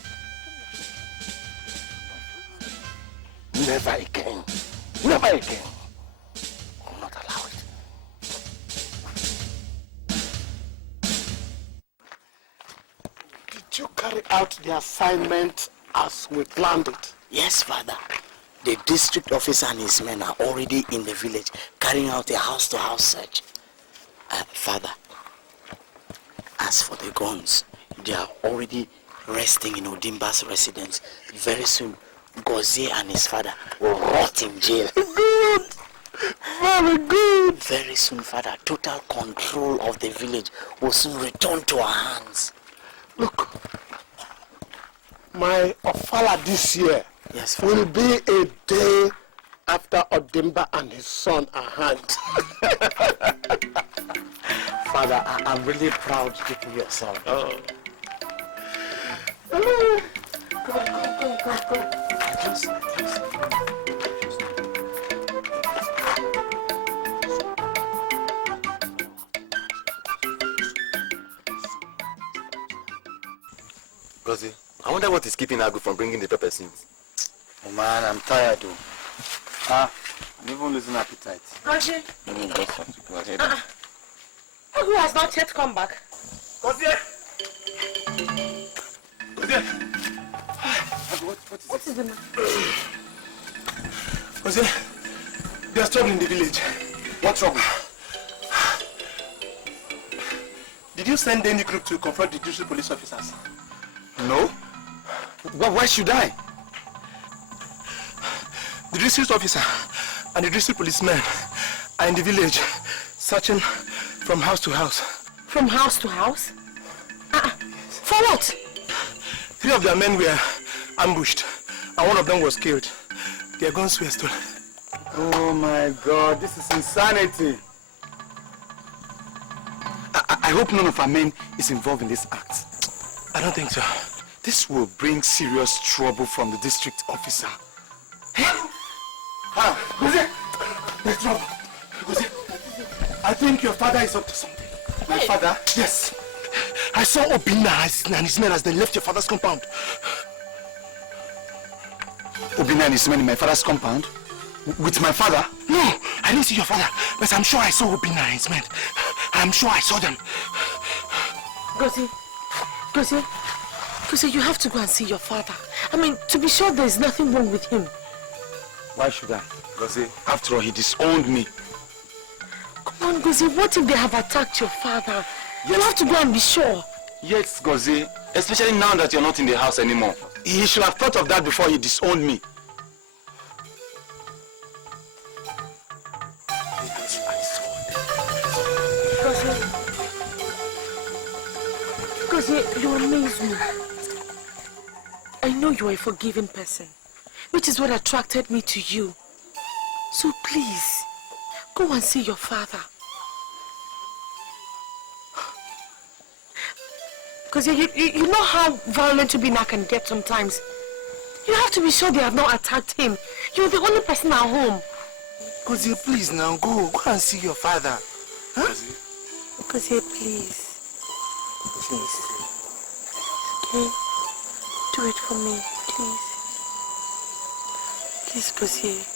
Never again. Never again. I will not allow it. Did you carry out the assignment as we planned it? Yes, Father. The district officer and his men are already in the village carrying out a house-to-house search. Father, as for the guns, they are already resting in Odimba's residence. Very soon, Gozie and his father will rot in jail. Good! Very good! Very soon, Father, total control of the village will soon return to our hands. Look, my Ofala this year yes, will be a day after Odimba and his son are hanged. Father, I'm really proud to be your son. Oh. Come. Gozie, I wonder what is keeping Igwe from bringing the pepper seeds. Oh man, I'm tired though. I'm even losing appetite. Gozie. Igwe has not yet come back. Gozie! Gozie! What is the matter? Gozie, they are trouble in the village. What trouble? Did you send any group to confront the district police officers? No. But why should I? The district officer and the district policemen are in the village searching from house to house. From house to house? For what? 3 of their men were ambushed and 1 of them was killed. Their guns were stolen. Oh my God, this is insanity. I hope none of our men is involved in this act. I don't think so. This will bring serious trouble from the district officer. Gozie! There's trouble. Gozie, I think your father is up to something. My father? Yes. I saw Obinna and his men as they left your father's compound. Obinna and his men in my father's compound? With my father? No, I didn't see your father, but I'm sure I saw Obinna and his men. I'm sure I saw them. Gozie, you have to go and see your father. I mean, to be sure there's nothing wrong with him. Why should I? Gozie, after all, he disowned me. Come on, Gozie, what if they have attacked your father? You have to go and be sure. Yes, Gozie, especially now that you're not in the house anymore. He should have thought of that before he disowned me. Gozie, you amaze me. I know you are a forgiving person, which is what attracted me to you. So please, go and see your father. Because you know how violent Obinna can get sometimes. You have to be sure they have not attacked him. You're the only person at home. Gozie, please now, go and see your father. Huh? Gozie, please. Please. Okay? Do it for me, please. Please, Gozie.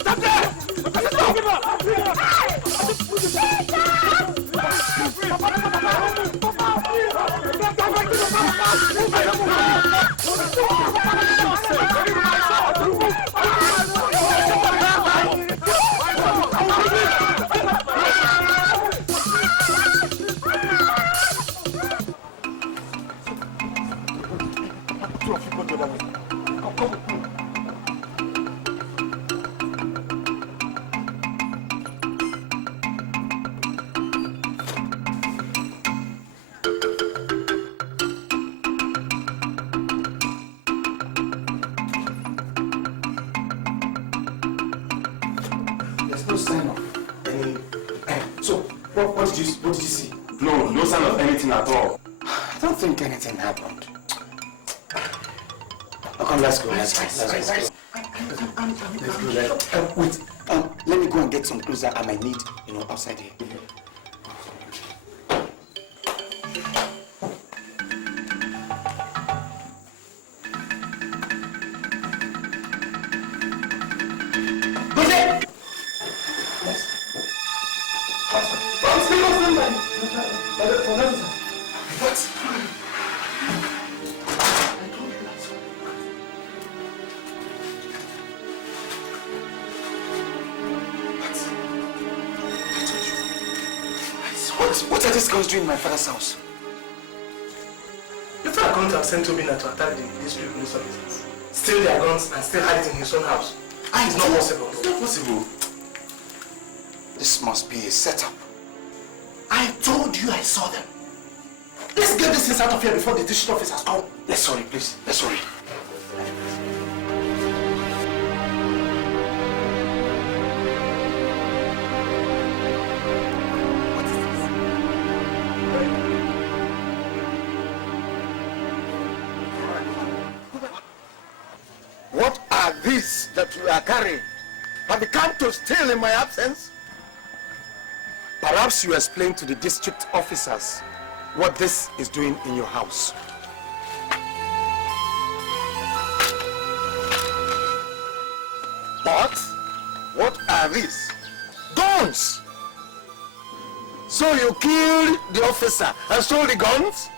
Stop there! sign of any... So, what did you see? No sign of anything at all. I don't think anything happened. Oh, come, let's go. Let's go. Wait. Let me go and get some clothes that I might need, outside here. What are these guys doing in my father's house? Your father couldn't have sent Obinna to attack the district police officers, steal their guns and still hide it in his own house. It's not possible. It's not possible. This must be a setup. I told you I saw them. Let's get this thing out of here before the district officers come. Let's hurry, please. Let's hurry. What are these that you are carrying? Have you come to steal in my absence? Perhaps you explain to the district officers what this is doing in your house. What are these? Guns! So you killed the officer and stole the guns?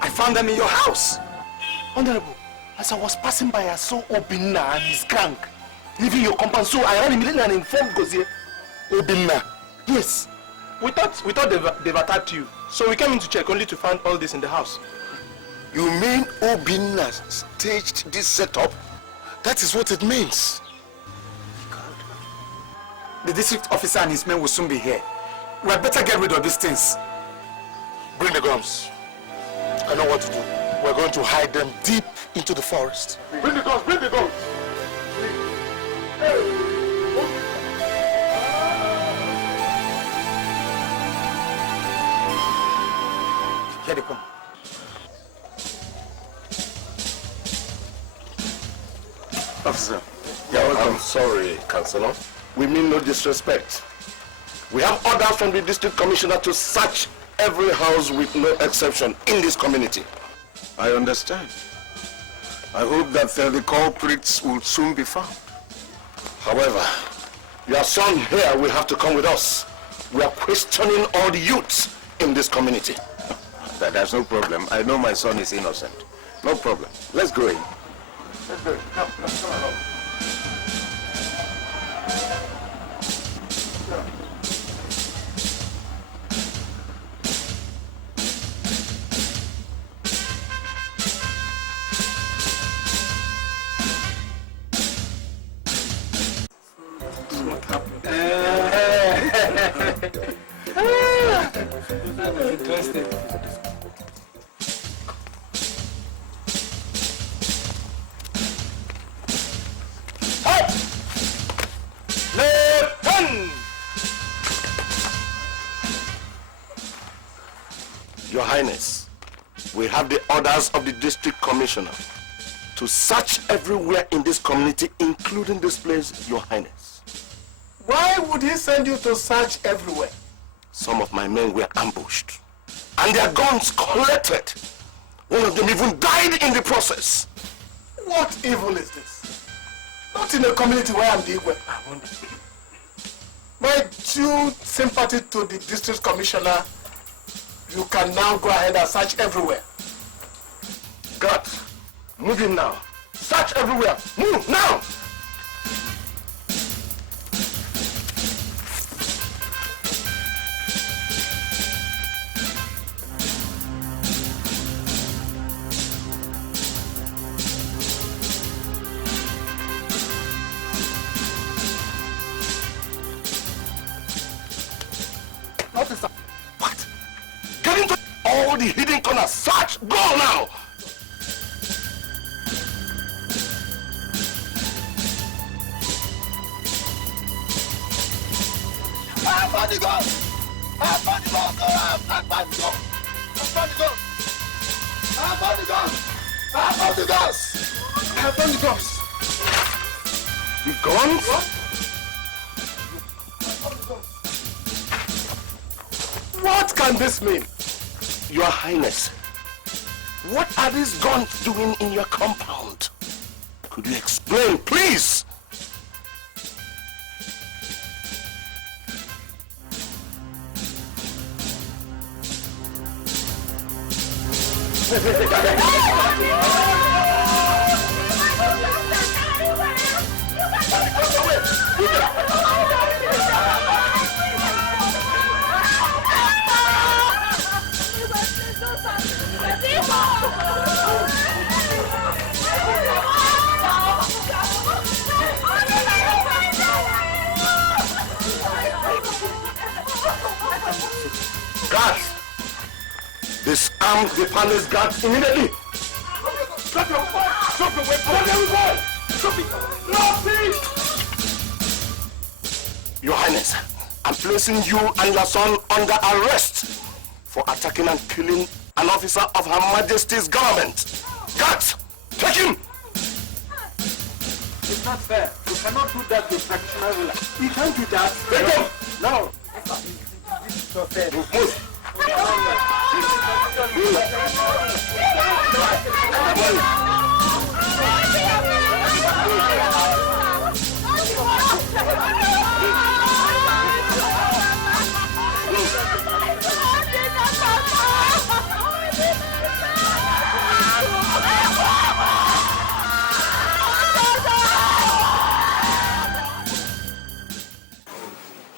I found them in your house. Honorable, as I was passing by, I saw Obinna and his gang leaving your compound, so I ran immediately and informed Gozie. Obinna? Yes. We thought they've attacked you, so we came in to check, only to find all this in the house. You mean Obinna staged this setup? That is what it means. The district officer and his men will soon be here. We had better get rid of these things. Bring the guns. I know what to do. We're going to hide them deep into the forest. Bring the guns, bring the guns! Here they come. Officer, I'm sorry, Councillor. We mean no disrespect. We have orders from the district commissioner to search every house with no exception in this community. I understand. I hope that the culprits will soon be found. However, your son here will have to come with us. We are questioning all the youths in this community. That's no problem. I know my son is innocent. No problem. Let's go in. Let's go in. Come along. Interesting. Your Highness, we have the orders of the district commissioner to search everywhere in this community, including this place, Your Highness. Why would he send you to search everywhere? Some of my men were ambushed and their guns collected. One of them even died in the process. What evil is this? Not in a community where I'm the Igwe. My due sympathy to the district commissioner, you can now go ahead and search everywhere. God, move him now. Search everywhere. Move now. Officer. What? Get into all the hidden corners. Search. Go now. have found the gun! I have found the gun! I have found the gun! I have found the gun! I have found the guns! I have found the guns! The guns? What can this mean? Your Highness, what are these guns doing in your compound? Could you explain, please? Guards! Disarm the palace guards immediately! Drop your weapon! Drop your weapon! Drop your weapon! Drop it! No, please! Your Highness, I'm placing you and your son under arrest for attacking and killing an officer of Her Majesty's government. Guards, take him! It's not fair. You cannot do that to a traditional ruler. You can't do that. Take him! No. This is not fair. Move.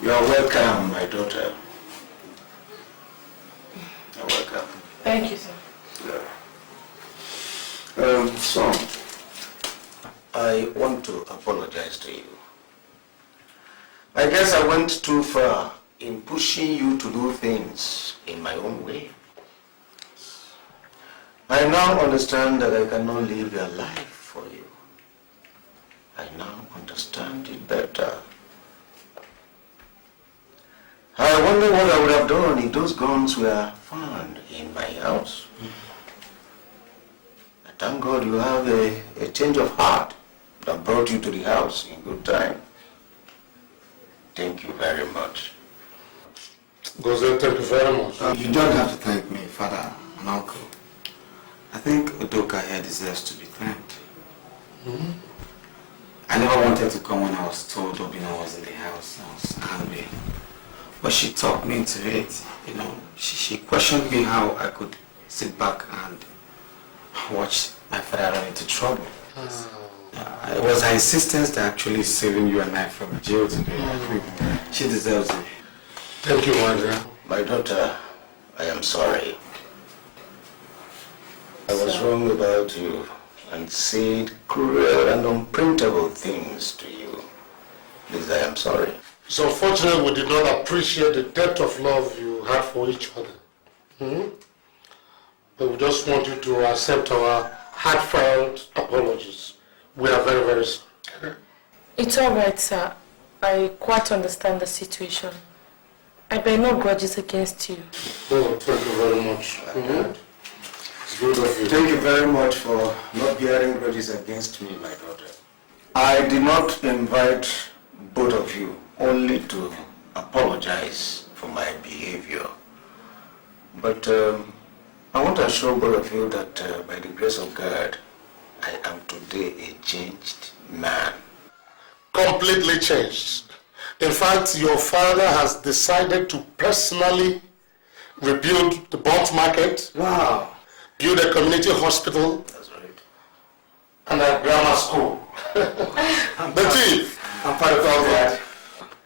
You are welcome, my daughter. You're welcome. Thank you, sir. Son, I want to apologize to you. I guess I went too far in pushing you to do things in my own way. I now understand that I cannot live your life for you. I now understand it better. I wonder what I would have done if those guns were found in my house. I thank God you have a change of heart that brought you to the house in good time. Thank you very much. Gozie, thank you very much. You don't have to thank me, Father and Uncle. I think Udoka here deserves to be thanked. I never wanted to come when I was told Obinna was in the house. I was angry. But she talked me into it, you know. She questioned me how I could sit back and watch my father run into trouble. It was her insistence that actually saving you and I from jail today. I think she deserves it. Thank you, my dear. My daughter, I am sorry. I was wrong about you and said cruel and unprintable things to you. Please, I am sorry. It's unfortunate we did not appreciate the depth of love you had for each other. But we just want you to accept our heartfelt apologies. We are very, very sorry. It's all right, sir. I quite understand the situation. I bear no grudges against you. Oh, thank you very much. It's good of you. Thank you very much for not bearing grudges against me, my daughter. I did not invite both of you only to apologize for my behavior. But I want to assure both of you that by the grace of God, I am today a changed man. Completely changed. In fact, your father has decided to personally rebuild the bond market. Wow. Build a community hospital. That's right. And a grammar school. The chief. I'm part of all that.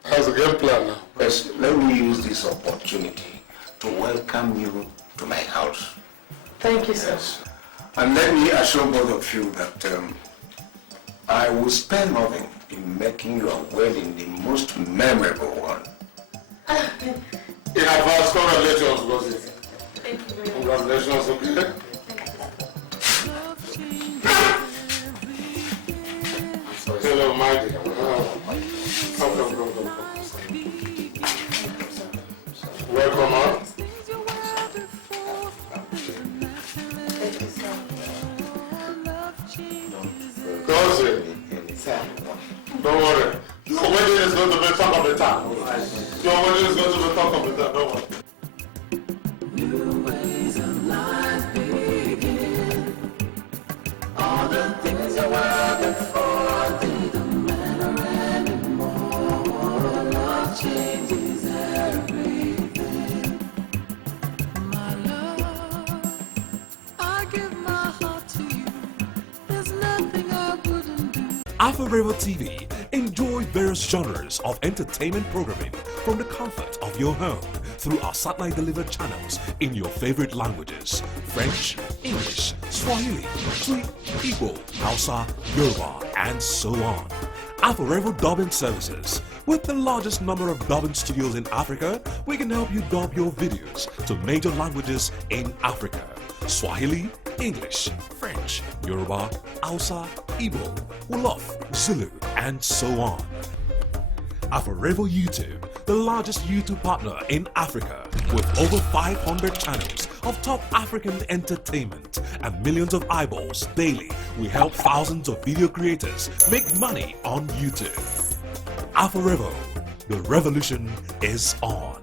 How's the game plan now? Yes, let me use this opportunity to welcome you to my house. Thank you, sir. Yes. And let me assure both of you that I will spare nothing in making your wedding the most memorable one. In advance, congratulations, Gozie. Thank you very much. Congratulations, okay? Hello, my dear. Come. Welcome, man. Gozie, don't worry. Your wedding is going to be talk of the town. Your wedding is going to be talk of the town, don't worry. New ways of life begin. All the things you were before, they don't matter anymore. Love changes everything. My love, I give my heart to you. There's nothing I wouldn't do. Afro TV, enjoy various genres of entertainment programming from the comfort of your home through our satellite delivered channels in your favorite languages: French, English, Swahili, Twi, Igbo, Hausa, Yoruba, and so on. Afro Dubbing Services. With the largest number of dubbing studios in Africa, we can help you dub your videos to major languages in Africa: Swahili, English, French, Yoruba, Hausa, Igbo, Wolof, Zulu, and so on. Afro YouTube, the largest YouTube partner in Africa, with over 500 channels of top African entertainment and millions of eyeballs daily. We help thousands of video creators make money on YouTube. Afro, the revolution is on.